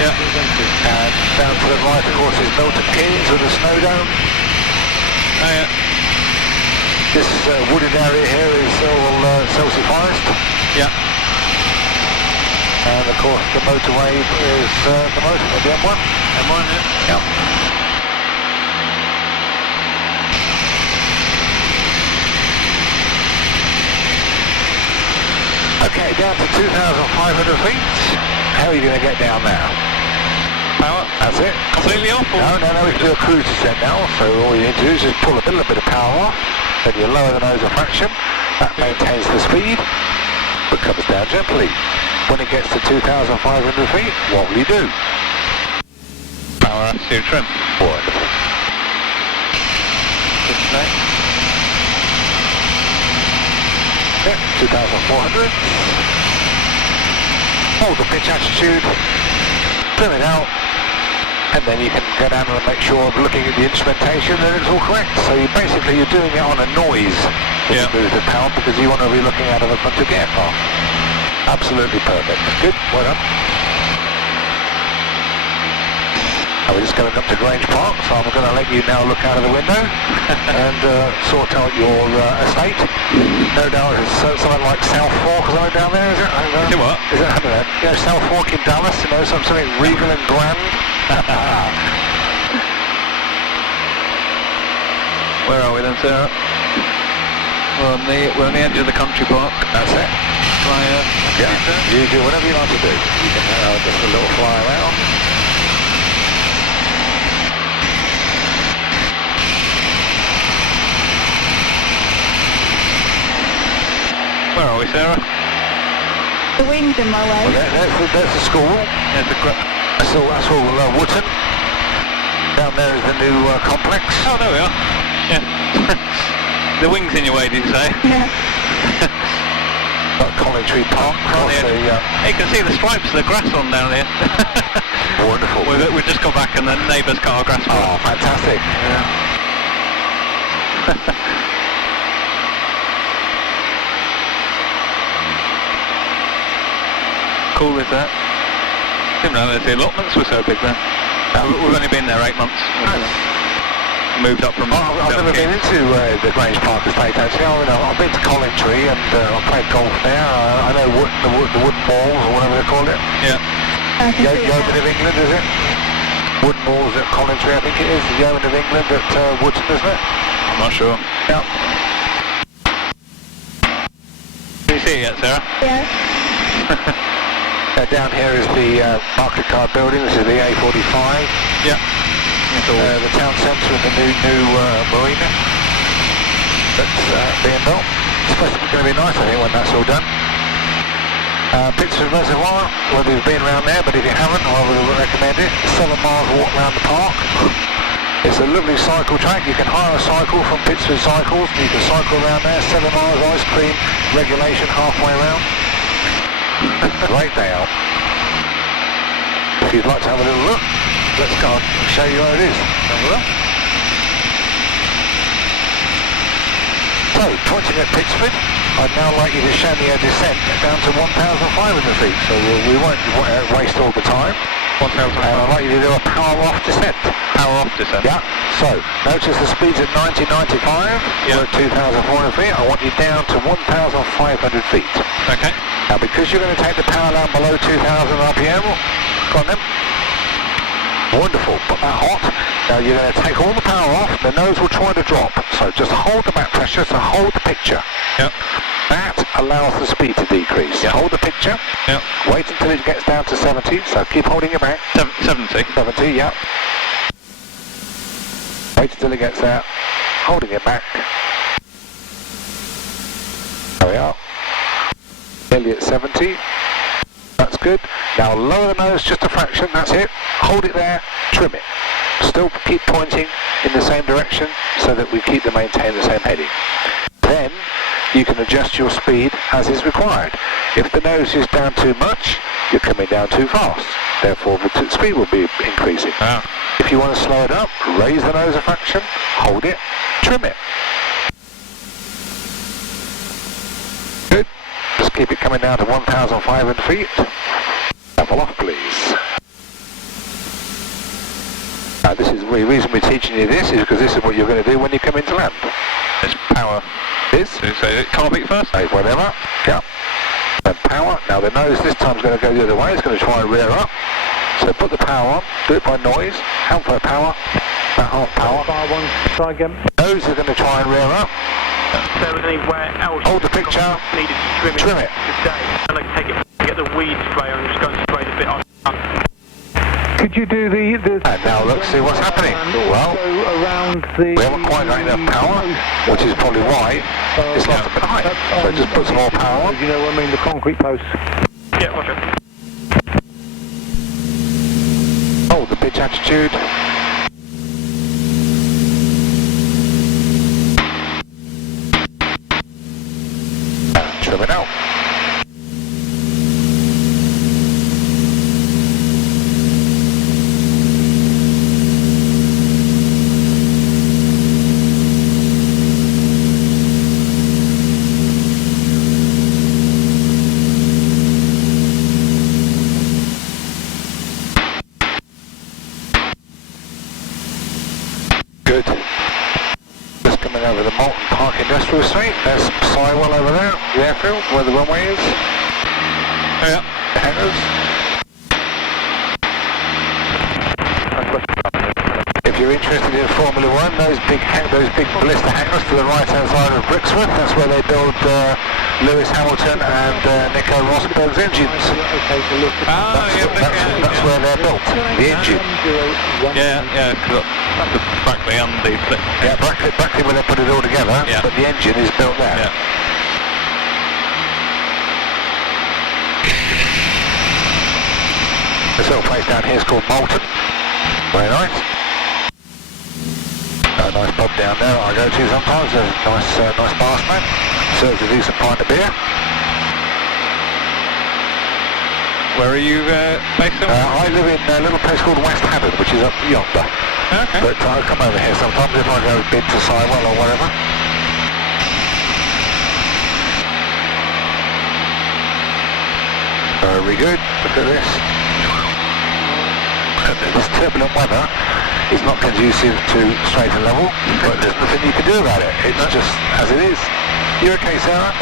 Yeah. And down to the right, of course, is Milton Keynes with the snow dome. Oh, yeah. This wooded area here is all Chelsea Forest. Yeah. And of course, the motorway is the M1. M1, yeah. Yeah. Okay, down to 2,500 feet. How are you going to get down now? Power. That's it. Completely off? No, we can do a cruise descent now. So all you need to do is just pull a little bit of power off. Then you lower the nose a fraction. That maintains the speed, but comes down gently. When it gets to 2,500 feet, what will you do? Power attitude trim. Wonderful. Good to know. Yeah, 2,400. Hold the pitch attitude, trim it out, and then you can go down and make sure, looking at the instrumentation, that it's all correct. So you're doing it on a noise when you move the power, because you want to be looking out of a front of the aircraft. Absolutely perfect. Good, well done. And we're just going up to Grange Park, so I'm going to let you now look out of the window and sort out your estate. No doubt it's something like South Fork or something down there, is it? Is it what? Is it, I don't know. You know, South Fork in Dallas, you know, something regal and grand. Where are we then, Sarah? We're on the edge of the country park. That's it. Fly you do whatever you like to do. You can just a little fly around. Where are we, Sarah? The wings in my way. Well, there's the school. That's all Wootton. Down there is the new complex. Oh, there we are. Yeah. The wings in your way, did you say? Yeah. Got Coventry Park. You can see the stripes of the grass on down here. Wonderful. We've just got back and the neighbours cut our grass. Oh, fantastic. Yeah. Cool is that? Didn't realise the allotments were so big then. We've only been there 8 months. Moved up from. I've never been into the Grange Park estate actually. I've been to Coventry and I played golf there. I know the wooden balls or whatever they call it. Yeah. Yeoman of England, is it? Wooden balls at Coventry, I think it is. The Yeoman of England at Wootton, isn't it? I'm not sure. Yeah. Can you see it yet, Sarah? Yes. Down here is the market card building. This is the A45. Yeah. The town centre and the new marina that's being built. It's supposed to be nice, I think, when that's all done. Pittsford Reservoir, whether you've been around there, but if you haven't, I would recommend it. 7 miles walk around the park. It's a lovely cycle track. You can hire a cycle from Pittsford Cycles. You can cycle around there. 7 miles ice cream regulation halfway around. Great day out. If you'd like to have a little look, let's go and show you where it is. So, pointing at Pittsford, I'd now like you to show me a descent down to 1,500 feet, so we won't waste all the time. 1,500. And I'd like you to do a power off descent. Power off descent? Yeah. So, notice the speed's at 90-95, yeah. We're at 2,400 feet. I want you down to 1,500 feet. Okay. Now, because you're going to take the power down below 2,000 RPM, go on then. Wonderful, put that hot. Now you're going to take all the power off, the nose will try to drop. So just hold the back pressure, so hold the picture. Yep. That allows the speed to decrease. Yep. Hold the picture. Yep. Wait until it gets down to 70, so keep holding it back. 70? 70, yeah. Wait until it gets there. Holding it back. There we are. Nearly at 70. That's good. Now lower the nose just a fraction, that's it. Hold it there, trim it. Still keep pointing in the same direction so that we maintain the same heading. Then you can adjust your speed as is required. If the nose is down too much, you're coming down too fast. Therefore the speed will be increasing. Ah. If you want to slow it up, raise the nose a fraction, hold it, trim it. Good. Just keep it coming down to 1,500 feet. Level off, please. Now, this is the reason we're teaching you this is because this is what you're going to do when you come into land. It's power. This? So carbon first? Whatever. Yeah. Then power. Now the nose this time is going to go the other way. It's going to try and rear up. So put the power on. Do it by noise. Help for power. About half power. Bar one. Try again. Nose is going to try and rear up. There was anywhere else. Hold the picture. Needed trimming Trim it. today. And I take it, get the weed sprayer and just go and spray the bit on. Could you do the And now let's see what's happening. Well, around the... we haven't quite got enough power, which is probably why it's lost a bit high. So just put some more power on. You know what I mean, the concrete posts. Yeah, roger. Hold the pitch attitude. And trim it out. Good. Just coming over the Molten Park Industrial Estate. There's Sywell over there, the airfield, where the runway is. Yeah. The hangars. If you're interested in Formula One, those big blister hangars to the right-hand side of Brixworth, that's where they build Lewis Hamilton and Nico Rosberg's engines. That's where they're built, the engine. Yeah, the Brackley and the... Yeah, Brackley where they put it all together, yeah. but the engine is built there. Yeah. This little place down here is called Molten. Very nice. A nice pub down there that I go to sometimes. There's a nice barman. Serves a decent pint of beer. Where are you based on? I live in a little place called West Haddon, which is up yonder. Okay. But I come over here sometimes if I go bid to Sywell or whatever. Very good. Look at this. This turbulent weather is not conducive to straight and level, but there's nothing you can do about it. It's just as it is. You okay, Sarah?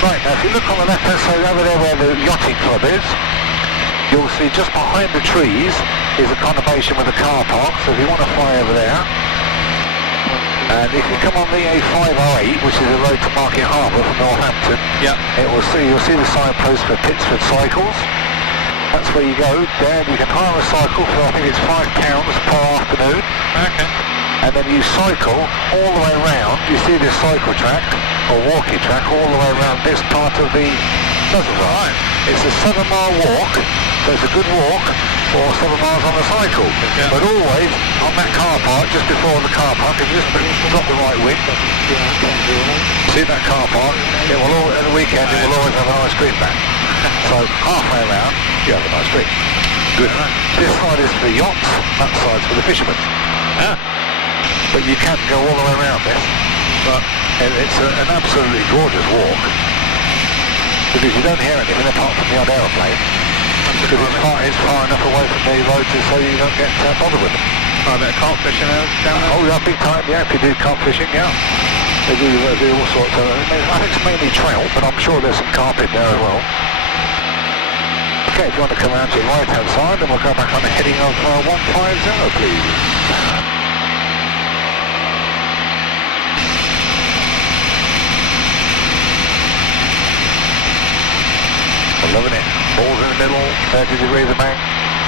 Right, now if you look on the left-hand side over there where the yachting club is, you'll see just behind the trees is a conurbation with a car park, so if you want to fly over there, and if you come on the A508, which is a road to Market Harbour from Northampton, you'll see the signpost for Pittsford Cycles. That's where you go. There you can hire a cycle for, I think it's £5 per afternoon. Okay. And then you cycle all the way around. You see this cycle track, or walking track, all the way around this part of the reservoir. Right. It's a 7-mile walk, so it's a good walk for 7 miles on a cycle. Yeah. But always on that car park, just before the car park, if you just drop the right wing, see that car park, it will at the weekend it will always have an ice cream back. So halfway around, you have an ice cream. Good. This side is for the yachts, that side's for the fishermen. Yeah. But you can go all the way around this. But it's an absolutely gorgeous walk. Because you don't hear anything apart from the odd aeroplane. Because it's far enough away from the road so you don't get bothered with them. Oh, a bit of carp fishing down there? Oh, yeah, big time, yeah, if you do carp fishing, yeah. They do all sorts of, I think it's mainly trout, but I'm sure there's some carp in there as well. Okay, if you want to come around to the right-hand side, then we'll go back on the heading of 150, please. I'm loving it. Balls in the middle, 30 degrees of bank,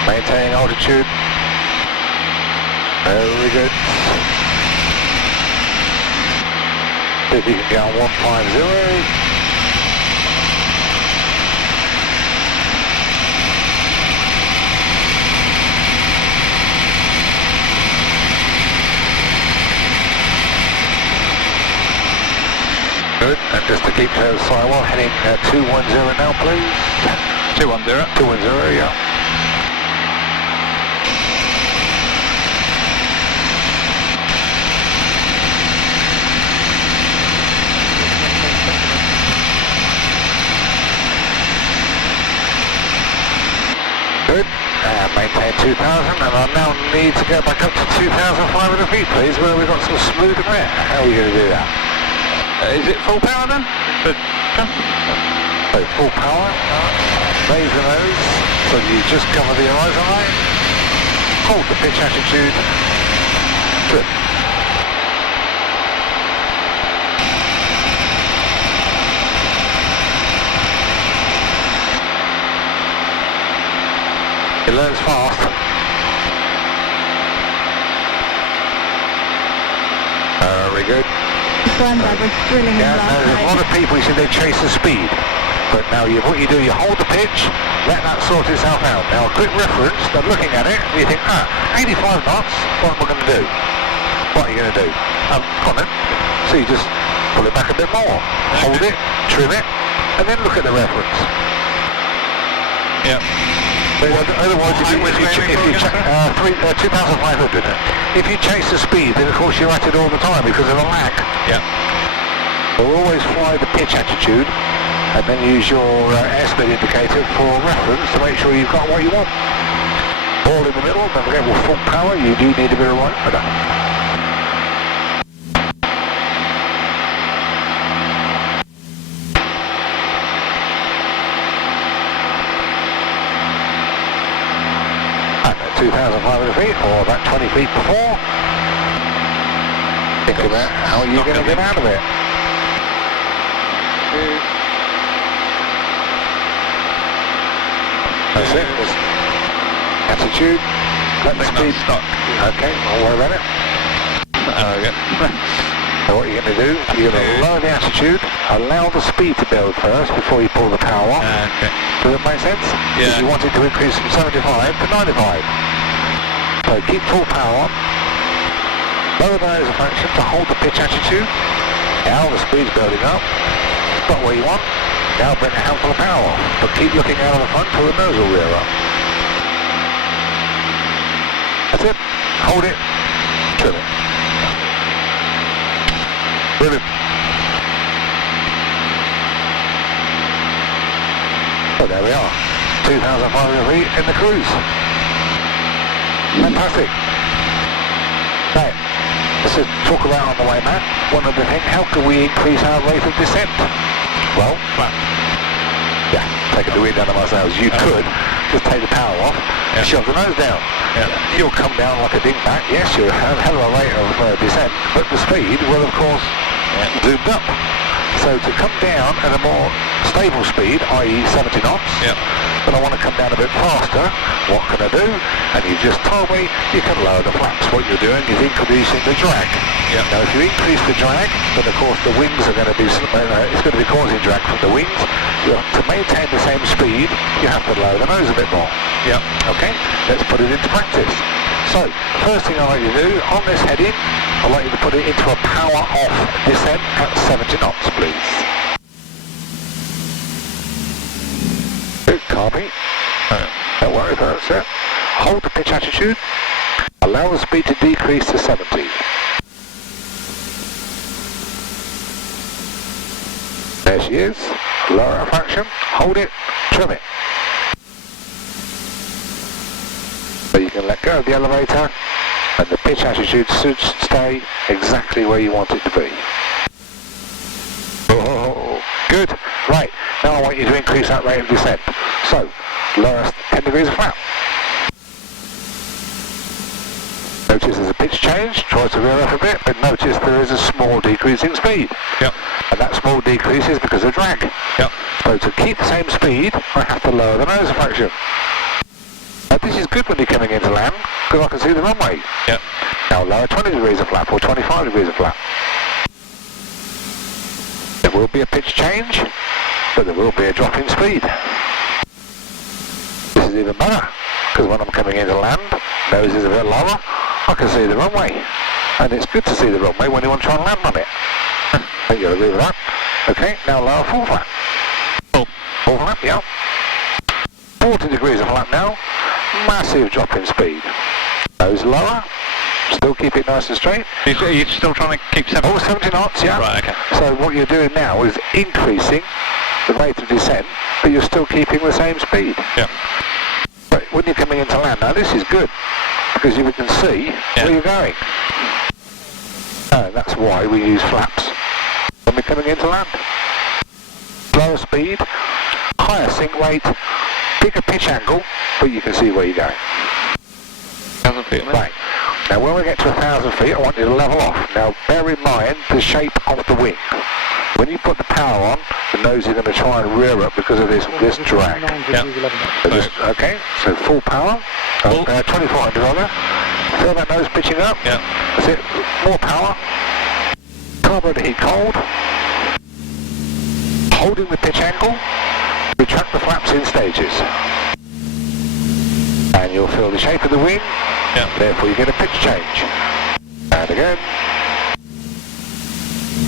maintaining altitude. Very good. See if you can get on 150. Good, and just to keep Sywell heading 210 now, please. 210? 210, yeah. Good, maintain 2,000, and I now need to go back up to 2,500 feet, please, where we've got some smooth air. How are you going to do that? Is it full power then? So full power, raise the nose, so you just cover the horizon line, hold the pitch attitude, good. It learns fast. Very good. Yeah, there's a lot of people who say they chase the speed, but now what you do, you hold the pitch, let that sort itself out. Now a quick reference, I'm looking at it, you think, 85 knots, what am I going to do? What are you going to do? Come on then. So you just pull it back a bit more, hold it, trim it, and then look at the reference. Yeah. Otherwise, if you 2,500, if you chase the speed, then of course you're at it all the time because of the lag. Yeah. So always fly the pitch attitude, and then use your airspeed indicator for reference to make sure you've got what you want. All in the middle, don't forget with full power, you do need a bit of right rudder. And at 2,500 feet, or about 20 feet before, think about how you're going to get out of it. That's it. Just attitude. Let the speed stuck. Okay, I'll worry about it. Yeah. So what you're going to do, you're going to lower the attitude, allow the speed to build first before you pull the power off. Okay. Does that make sense? Yeah. You want it to increase from 75 to 95. So keep full power, lower the nose a fraction to hold the pitch attitude. Now the speed's building up, not where you want. Now bring a handful of power off, but keep looking out of the front till the nose will rear up. That's it. Hold it. Trim it. Brilliant. So there we are. 2,500 feet in the cruise. Fantastic. Right. Let's just talk about on the way back. One other thing, how can we increase our rate of descent? Well, yeah, taking the wind out of ourselves. You could just take the power off and shove the nose down. You'll come down like a dingbat. Yes, you'll have a hell of a rate of descent, but the speed will, of course, zoomed up. So to come down at a more stable speed, i.e. 70 knots, but I want to come down a bit faster, what can I do? And you just told me you can lower the flaps. What you're doing is increasing the drag. Now if you increase the drag, then of course the wings are going to be, it's going to be causing drag from the wings. To maintain the same speed, you have to lower the nose a bit more. Okay, let's put it into practice. So, first thing I'd like you to do, on this heading, I'd like you to put it into a power off descent at 70 knots, please. Good, copy. Don't worry about it. Hold the pitch attitude. Allow the speed to decrease to 70. There she is. Lower a fraction. Hold it. Trim it. So you can let go of the elevator and the pitch attitude should stay exactly where you want it to be. Oh, good. Right. Now I want you to increase that rate of descent. So, lower 10 degrees of flap. Notice there's a pitch change, try to rear up a bit, but notice there is a small decrease in speed. And that small decrease is because of drag. So to keep the same speed, I have to lower the nose a fraction. Now this is good when you're coming into land, because I can see the runway. Now lower 20 degrees of flap or 25 degrees of flap. There will be a pitch change, but there will be a drop in speed. This is even better, because when I'm coming into land, nose is a bit lower, I can see the runway. And it's good to see the runway when you want to try and land on it. I think you'll agree with that. Okay, now lower full flap. Full flap, 40 degrees of flap now. Massive drop in speed. Nose lower. Still keep it nice and straight. You're still trying to keep 70? 70 knots, Right, okay. So what you're doing now is increasing the rate of descent, but you're still keeping the same speed. But when you're coming into land, now this is good, because you can see where you're going. That's why we use flaps when we're coming into land. Lower speed, higher sink rate, bigger pitch angle, but you can see where you're going. 1,000 feet, right. Now when we get to 1,000 feet, I want you to level off. Now bear in mind the shape of the wing. When you put the power on, the nose is going to try and rear up because of this drag. Okay, so full power, 2400 rather. Feel that nose pitching up? That's it, more power. Carburetor heat cold. Holding the pitch angle. Retract the flaps in stages. And you'll feel the shape of the wing. Therefore you get a pitch change. And again.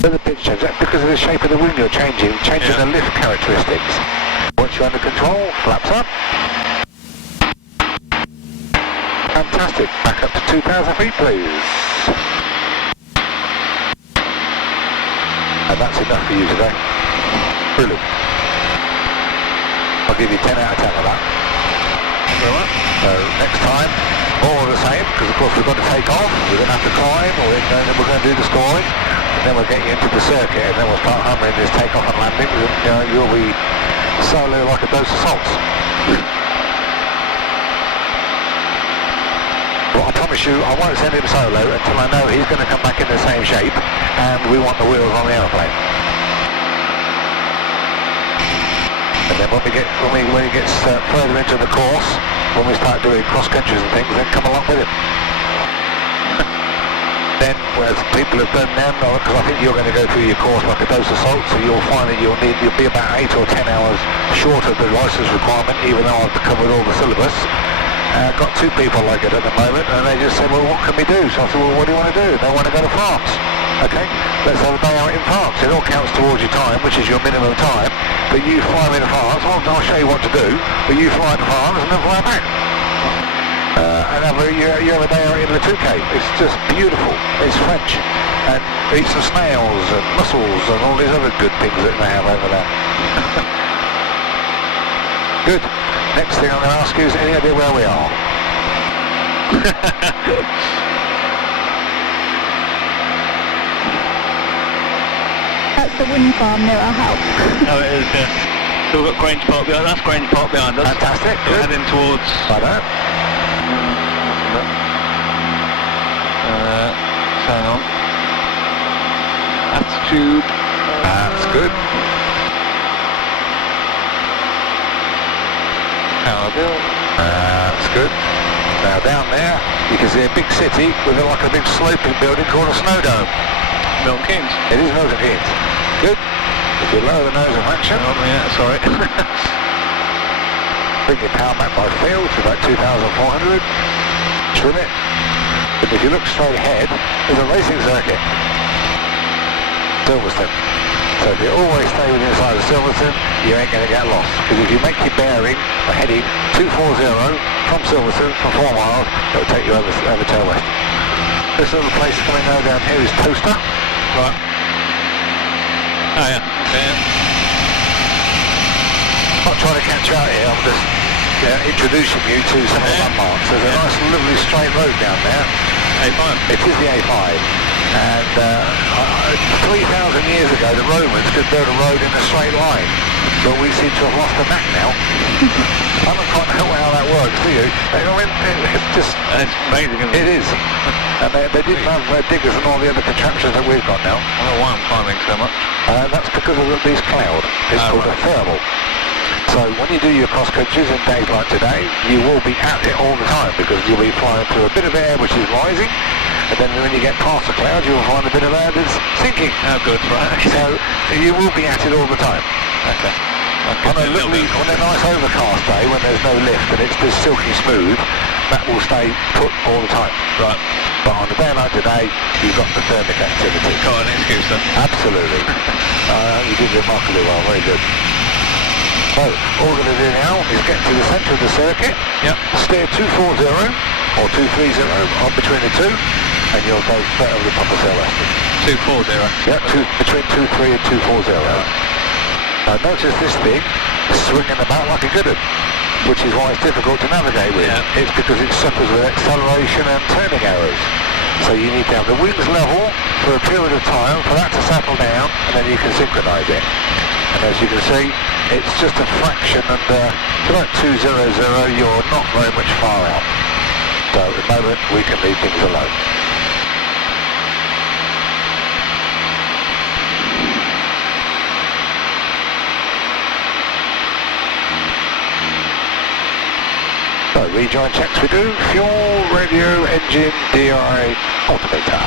The pitch change. That's because of the shape of the wing you're changing the lift characteristics. Once you're under control, flaps up. Fantastic. Back up to 2,000 feet, please. And that's enough for you today. Brilliant. I'll give you 10 out of 10 of that. Thank you very much. So next time, more of the same, because of course we've got to take off, we're going to have to climb, or then we're going to do the scoring, and then we'll get you into the circuit, and then we'll start hammering this takeoff and landing. You'll be solo like a dose of salts. Well, I promise you, I won't send him solo until I know he's going to come back in the same shape, and we want the wheels on the aeroplane. And then when he gets further into the course, when we start doing cross countries and things, then come along with him. then as people have done now, because I think you're going to go through your course like a dose of salt, so you'll find that you'll be about 8 or 10 hours short of the licence requirement, even though I've covered all the syllabus. Got 2 people like it at the moment, and they just said, well, what can we do? So I said, well, what do you want to do? They want to go to France. Okay, let's have a day out in France. It all counts towards your time, which is your minimum time, but you fly them into France. Well, I'll show you what to do, but you fly to France and then fly back. And you have a day out in Le Touquet. It's just beautiful. It's French. And eat some snails and mussels and all these other good things that they have over there. Good. Next thing I'm going to ask you is any idea where we are? That's the wind farm near our house. Oh, it is, yeah. So we've got Grange Park behind. That's Grange Park behind us. Fantastic. We're heading towards... hang on. Altitude. That's good. That's good. Now down there, you can see a big city with like a big sloping building called a snow dome. Milton Keynes. It is Milton Keynes. Good. If you lower the nose of action. Oh, yeah, sorry. Bring your power back by field to about 2,400. Trim it. But if you look straight ahead, there's a racing circuit. Turweston. So if you always stay within the side of Silverstone, you ain't going to get lost. Because if you make your bearing, or heading 240 from Silverstone for 4 miles, it'll take you over Turweston. This little place coming down here is Toaster. Right. Oh yeah. Okay. I'm not trying to catch you out here, I'm just introducing you to some of the landmarks. There's a nice lovely straight road down there. A5. It is the A5. And 3,000 years ago the Romans could build a road in a straight line, but we seem to have lost the knack now. I don't quite know how that works, do you? I mean, it's just... It's amazing, isn't it? It is. And they didn't have diggers and all the other contraptions that we've got now. I don't know why I'm climbing so much. That's because of this cloud. It's called a thermal. So when you do your cross countries in days like today, you will be at it all the time because you'll be flying through a bit of air which is rising, and then when you get past the clouds, you'll find a bit of air that's sinking. Oh, good, right. So you will be at it all the time. Okay. On a nice overcast day when there's no lift and it's just silky smooth, that will stay put all the time. Right. But on a day like today, you've got the thermic activity. Got an excuse then. Absolutely. You did remarkably well, very good. So, all we're going to do now is get to the centre of the circuit, steer 240 or 230 on between the two, and you'll go straight over the top of Turweston. 240? Yeah, between 23 and 240. Now notice this thing is swinging about like a good one, which is why it's difficult to navigate with. Yeah. It's because it suffers with acceleration and turning errors. So you need to have the wings level for a period of time for that to settle down, and then you can synchronise it. And as you can see, it's just a fraction, and about 200, you're not very much far out. So at the moment, we can leave things alone. So rejoin checks we do, fuel, radio, engine, DI, alternator.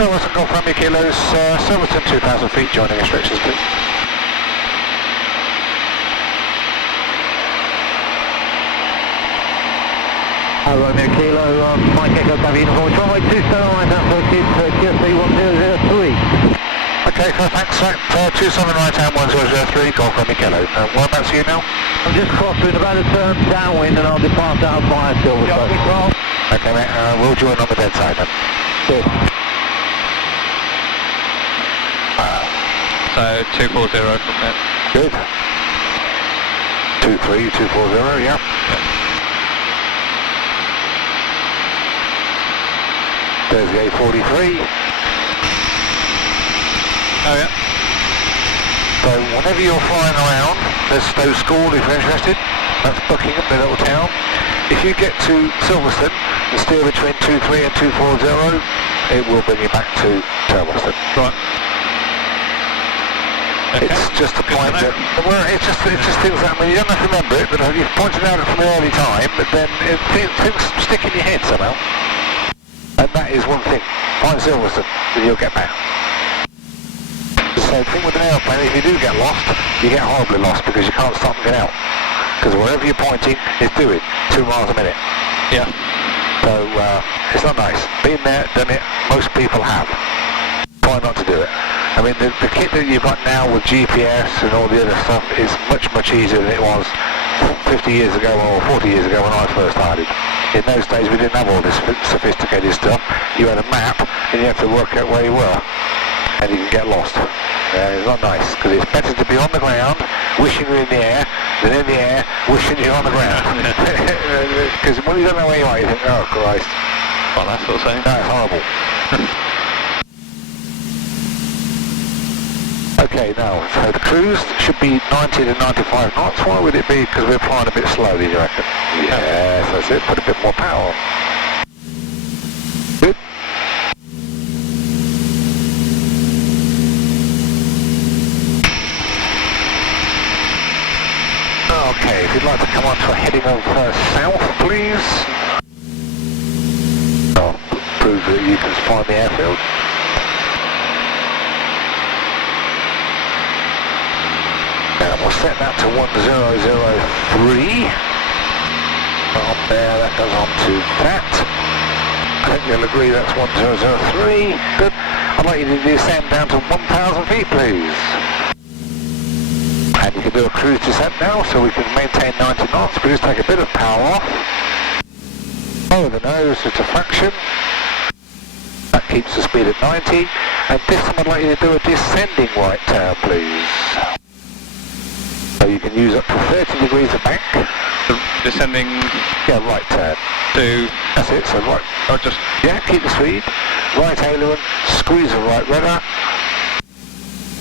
Turweston Golf Romeo Kilos, Silverstone 2,000 feet, joining instructions please. Romeo Kilo, Mike Echo, Cavity Uniform, Runway 27 right out for kids, GSB 1003. Okay, so thanks, right, 27 right hand 1003, Golf Romeo Kilo. Whereabouts are you now? I'm just crossing about a turn downwind and I'll depart out via Silverstone. Okay mate, we'll join on the dead side then. Good. So 240 from there. Good. 23, 240, yeah. There's the A43. Oh yeah. So whenever you're flying around, there's Stowe School if you're interested. That's Buckingham, the little town. If you get to Silverstone and steer between 23 and 240, it will bring you back to Turweston. Right. Okay. It's just a point that, well, it's just things that, I mean, you don't have to remember it, but you've pointed out it from an early time, but then things stick in your head somehow. And that is one thing. Find Silverstone, and you'll get back. The same thing with an airplane, if you do get lost, you get horribly lost because you can't stop and get out. Because wherever you're pointing, it's doing 2 miles a minute. Yeah. So, it's not nice. Been there, done it, most people have. Try not to do it. I mean, the kit that you've got now with GPS and all the other stuff is much, much easier than it was 50 years ago or 40 years ago when I first started. In those days we didn't have all this sophisticated stuff. You had a map and you had to work out where you were. And you can get lost. It's not nice, because it's better to be on the ground, wishing you're in the air, than in the air, wishing you're on the ground. Because when you don't know where you are, you think, oh Christ. Well, that's what I'm saying. That's horrible. Okay, now, so the cruise should be 90 to 95 knots. Why would it be? Because we're flying a bit slowly, do you reckon? Yes, that's it. Put a bit more power on. Good. Okay, if you'd like to come on to a heading of south, please. I'll prove that you can find the airfield. We'll set that to 1003. Up there, that goes on to that. I think you'll agree that's 1003. Good. I'd like you to descend down to 1,000 feet, please. And you can do a cruise descent now, so we can maintain 90 knots, but just take a bit of power off. Lower the nose just a fraction. That keeps the speed at 90. And this time I'd like you to do a descending right turn, please. So you can use up to 30 degrees of bank. Descending? Yeah, right turn. To? That's it, so right. Oh, just? Yeah, keep the speed. Right aileron, squeeze the right rudder.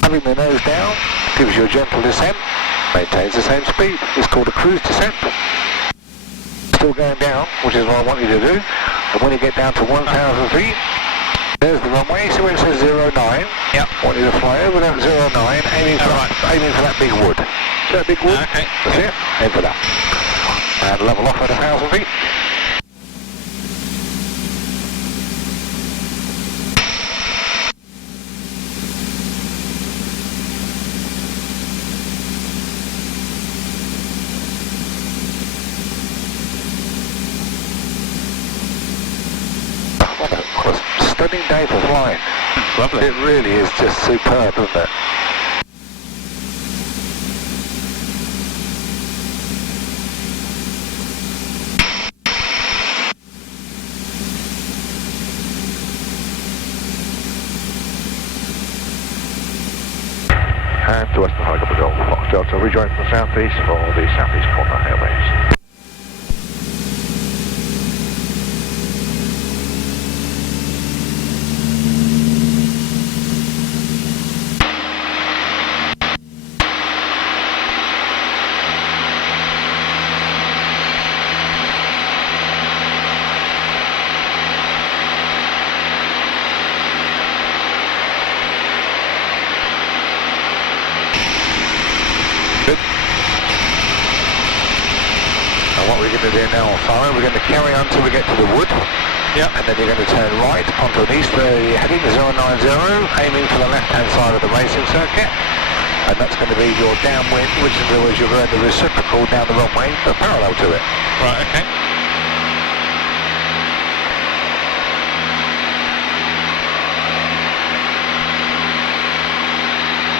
Having the nose down, gives you a gentle descent, maintains the same speed. It's called a cruise descent. Still going down, which is what I want you to do. And when you get down to 1,000 feet, there's the runway, so it says 09. Yep. I want you to fly over that 09, aiming for that big wood. See that big wood? Okay. That's it. Aim for that. And level off at 1,000 feet. What a stunning day for flying. Lovely. It really is just superb, isn't it? And Turweston Helicopter Golf Fox Delta rejoin from the southeast for the southeast corner airways. What we're going to do now, Simon, we're going to carry on till we get to the wood. Yep. And then you're going to turn right onto an easterly heading, 090, aiming for the left-hand side of the racing circuit. And that's going to be your downwind, which is always you're going the reciprocal down the runway, but parallel to it. Right, okay.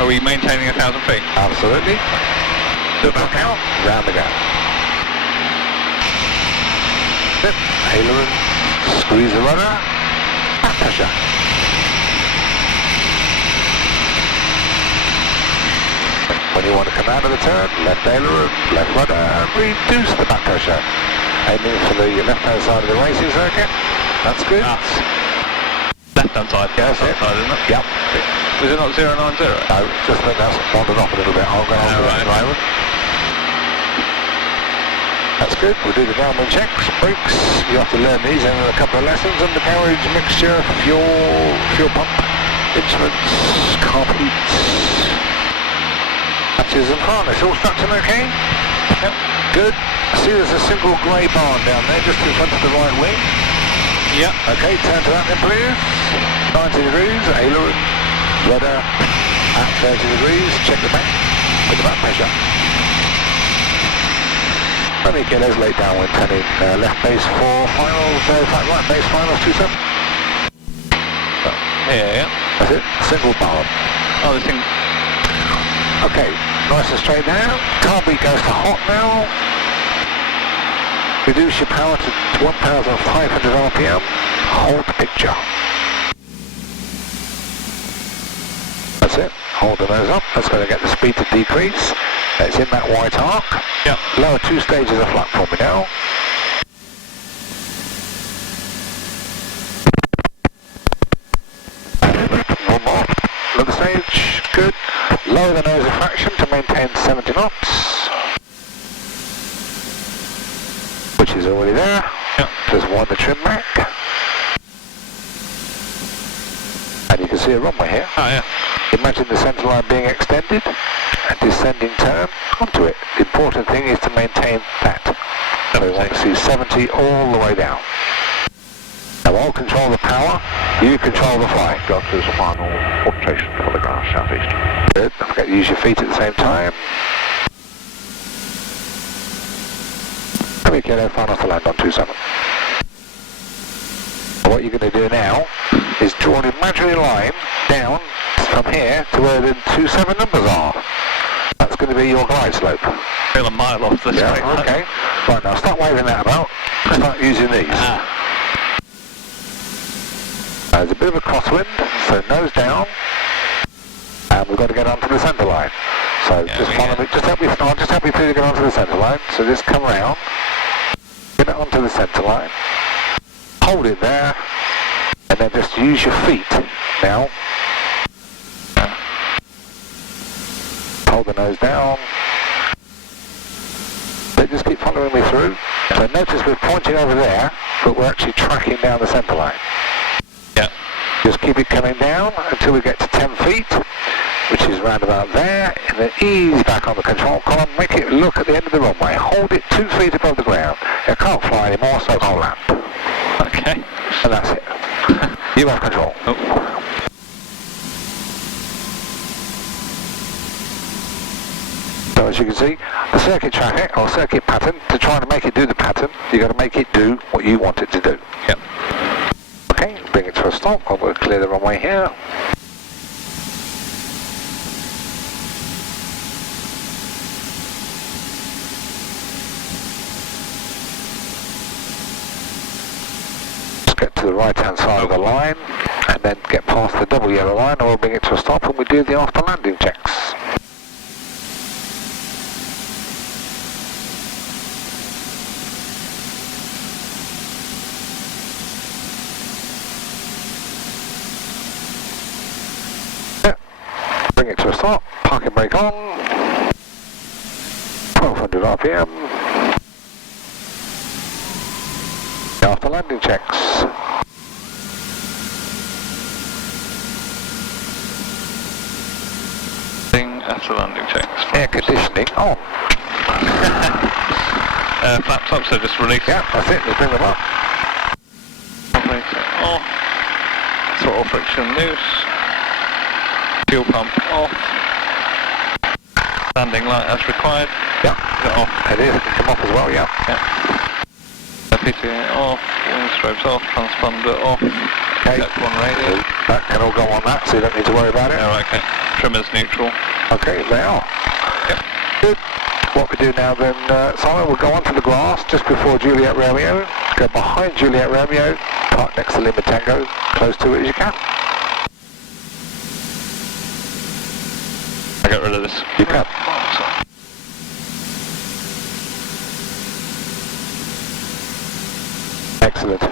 Are we maintaining 1,000 feet? Absolutely. Do back out, round the gap. Yep. Aileron, squeeze the rudder, back pressure. When you want to come out of the turn, left aileron, left rudder, and reduce the back pressure. Aiming for the left-hand side of the racing circuit. That's good. Left-hand side. Yes, left-hand side, isn't it? Yep. Was it not 090? No, just that that's wandered off a little bit. I'll go on to the island. That's good. We'll do the downwind checks, brakes. You have to learn these in a couple of lessons. Undercarriage, mixture, fuel pump, instruments, carb heats. Hatches and harness, all strapped in okay? Yep. Good. I see there's a single grey barn down there, just in front of the right wing. Yep. Okay, turn to that then please. 90 degrees, aileron, rudder at 30 degrees, check the back with the back pressure. Runway kilos, late downwind, turning left base for finals, right base finals 27. Yeah. That's it, single barn. Oh, this thing. Okay, nice and straight now. Car beat goes to hot now. Reduce your power to 1,500 RPM. Hold the picture. That's it. Hold the nose up. That's going to get the speed to decrease. It's in that white arc. Yep. Lower 2 stages of flap for me now. One more. Lower stage. Good. Lower the nose a fraction to maintain 70 knots. Which is already there. Yep. Just wind the trim back. And you can see a runway here. Oh, yeah. Imagine the centre line being extended, a descending turn onto it. The important thing is to maintain that. So we want to see 70 all the way down. Now I'll control the power, you control the flight. Got to the final rotation for the ground southeast. Good, don't forget to use your feet at the same time. Runway kilo, final to land on 27. What you're going to do now is draw an imaginary line down from here to where the 27 numbers are. That's going to be your glide slope. Feel a mile off this way. Yeah, okay. Right, now start waving that about. Start using these. There's a bit of a crosswind, so nose down. And we've got to get onto the centre line. So just follow me, just help me start, just help me through to get onto the centre line. So just come round, get it onto the centre line, hold it there, and then just use your feet now. Hold the nose down. So just keep following me through. So notice we're pointing over there, but we're actually tracking down the centre line. Yeah. Just keep it coming down until we get to 10 feet, which is round about there, and then ease back on the control column, make it look at the end of the runway. Hold it 2 feet above the ground. It can't fly anymore, so I'll land. Okay. And that's it. You have control. Oh. So as you can see, the circuit traffic, or circuit pattern, to try and make it do the pattern, you've got to make it do what you want it to do. Yep. Okay, bring it to a stop. I'm going to clear the runway here. Just get to the right hand side of the line, and then get past the double yellow line, and we'll bring it to a stop, and we do the after landing checks. Bring it to a stop, parking brake on, 1200 RPM, after landing checks. After landing checks. Air conditioning on. Flaps up, so just release. Yeah, that's it, just bring them up. Off. Throttle friction loose. Fuel pump off. Landing light as required. Yeah. Is it off? It is, it can come off as well, yeah. PTA off, wing strobes off, transponder off. Okay. That's one radio. That can all go on that, so you don't need to worry about it. Oh, okay. Trimmers neutral. Okay, they are. Yep. Good. What we do now then, Simon, we'll go onto the grass just before Juliet Romeo, go behind Juliet Romeo, park next to Lima Tango, close to it as you can. I get rid of this. You can. Excellent.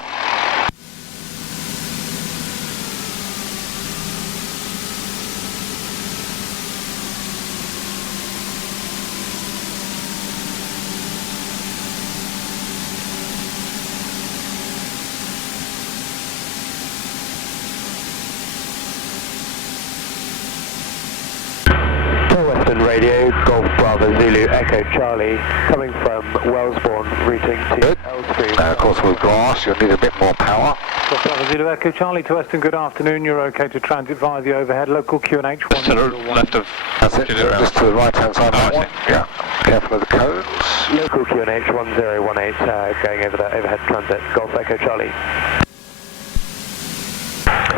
Downwind radio, Golf Bravo Zulu Echo Charlie, coming from Wellsbourne, routing to Elstree. Of course with glass, you'll need a bit more power. Golf Bravo Zulu Echo Charlie, Turweston, good afternoon. You're okay to transit via the overhead local QNH. Just to the left of... That's it, just to the right hand side of that one. Yeah, careful of the cones. Local QNH 1018, going over that overhead transit, Golf Echo Charlie.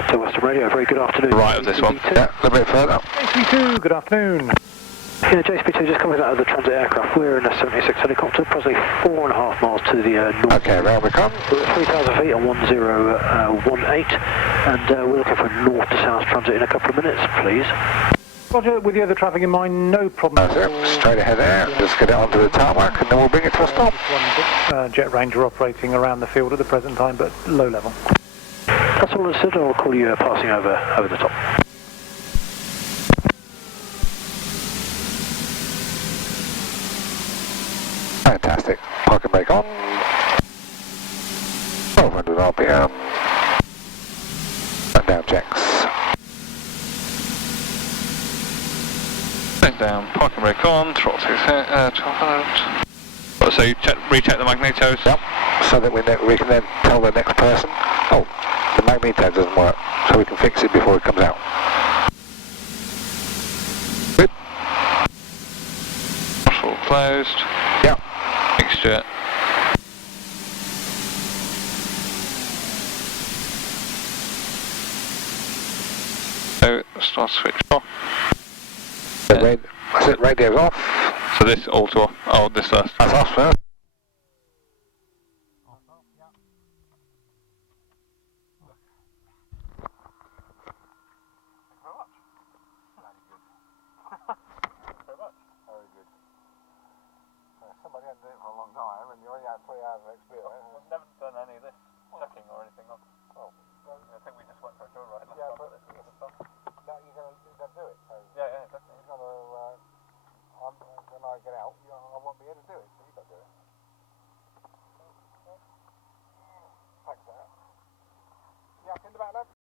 Turweston radio, very good afternoon. Right of this one. Yeah, a little bit further. JSP2, good afternoon. Yeah, JSP2 just coming out of the transit aircraft. We're in a 76 helicopter, approximately 4.5 miles to the north. Okay, around we come. We're at 3,000 feet on 1018, and we're looking for north to south transit in a couple of minutes, please. Roger, with the other traffic in mind, no problem. That's it, straight ahead there. Just get it onto the tarmac and then we'll bring it to a stop. Jet Ranger operating around the field at the present time, but low level. That's all understood, I'll call you passing over the top. Fantastic. Park and brake on. 1200 RPM. And down checks. Back down, park and brake on, throttle 1200. So you recheck the magnetos? Yep. So that we can then tell the next person, oh, the magneto doesn't work, so we can fix it before it comes out. Good. Throttle closed. Yep. Mixture. So start switch off. That's it, radio's off. So this auto off. Oh, this first. That's off first. Somebody hadn't done it for a long time and you only had 3 hours of experience. We've never done any of this checking or anything on. Oh, I think we just went for a joyride. yeah, but now you're going to do it. So yeah, definitely. you've got to, when I get out, I won't be able to do it, so you've got to do it.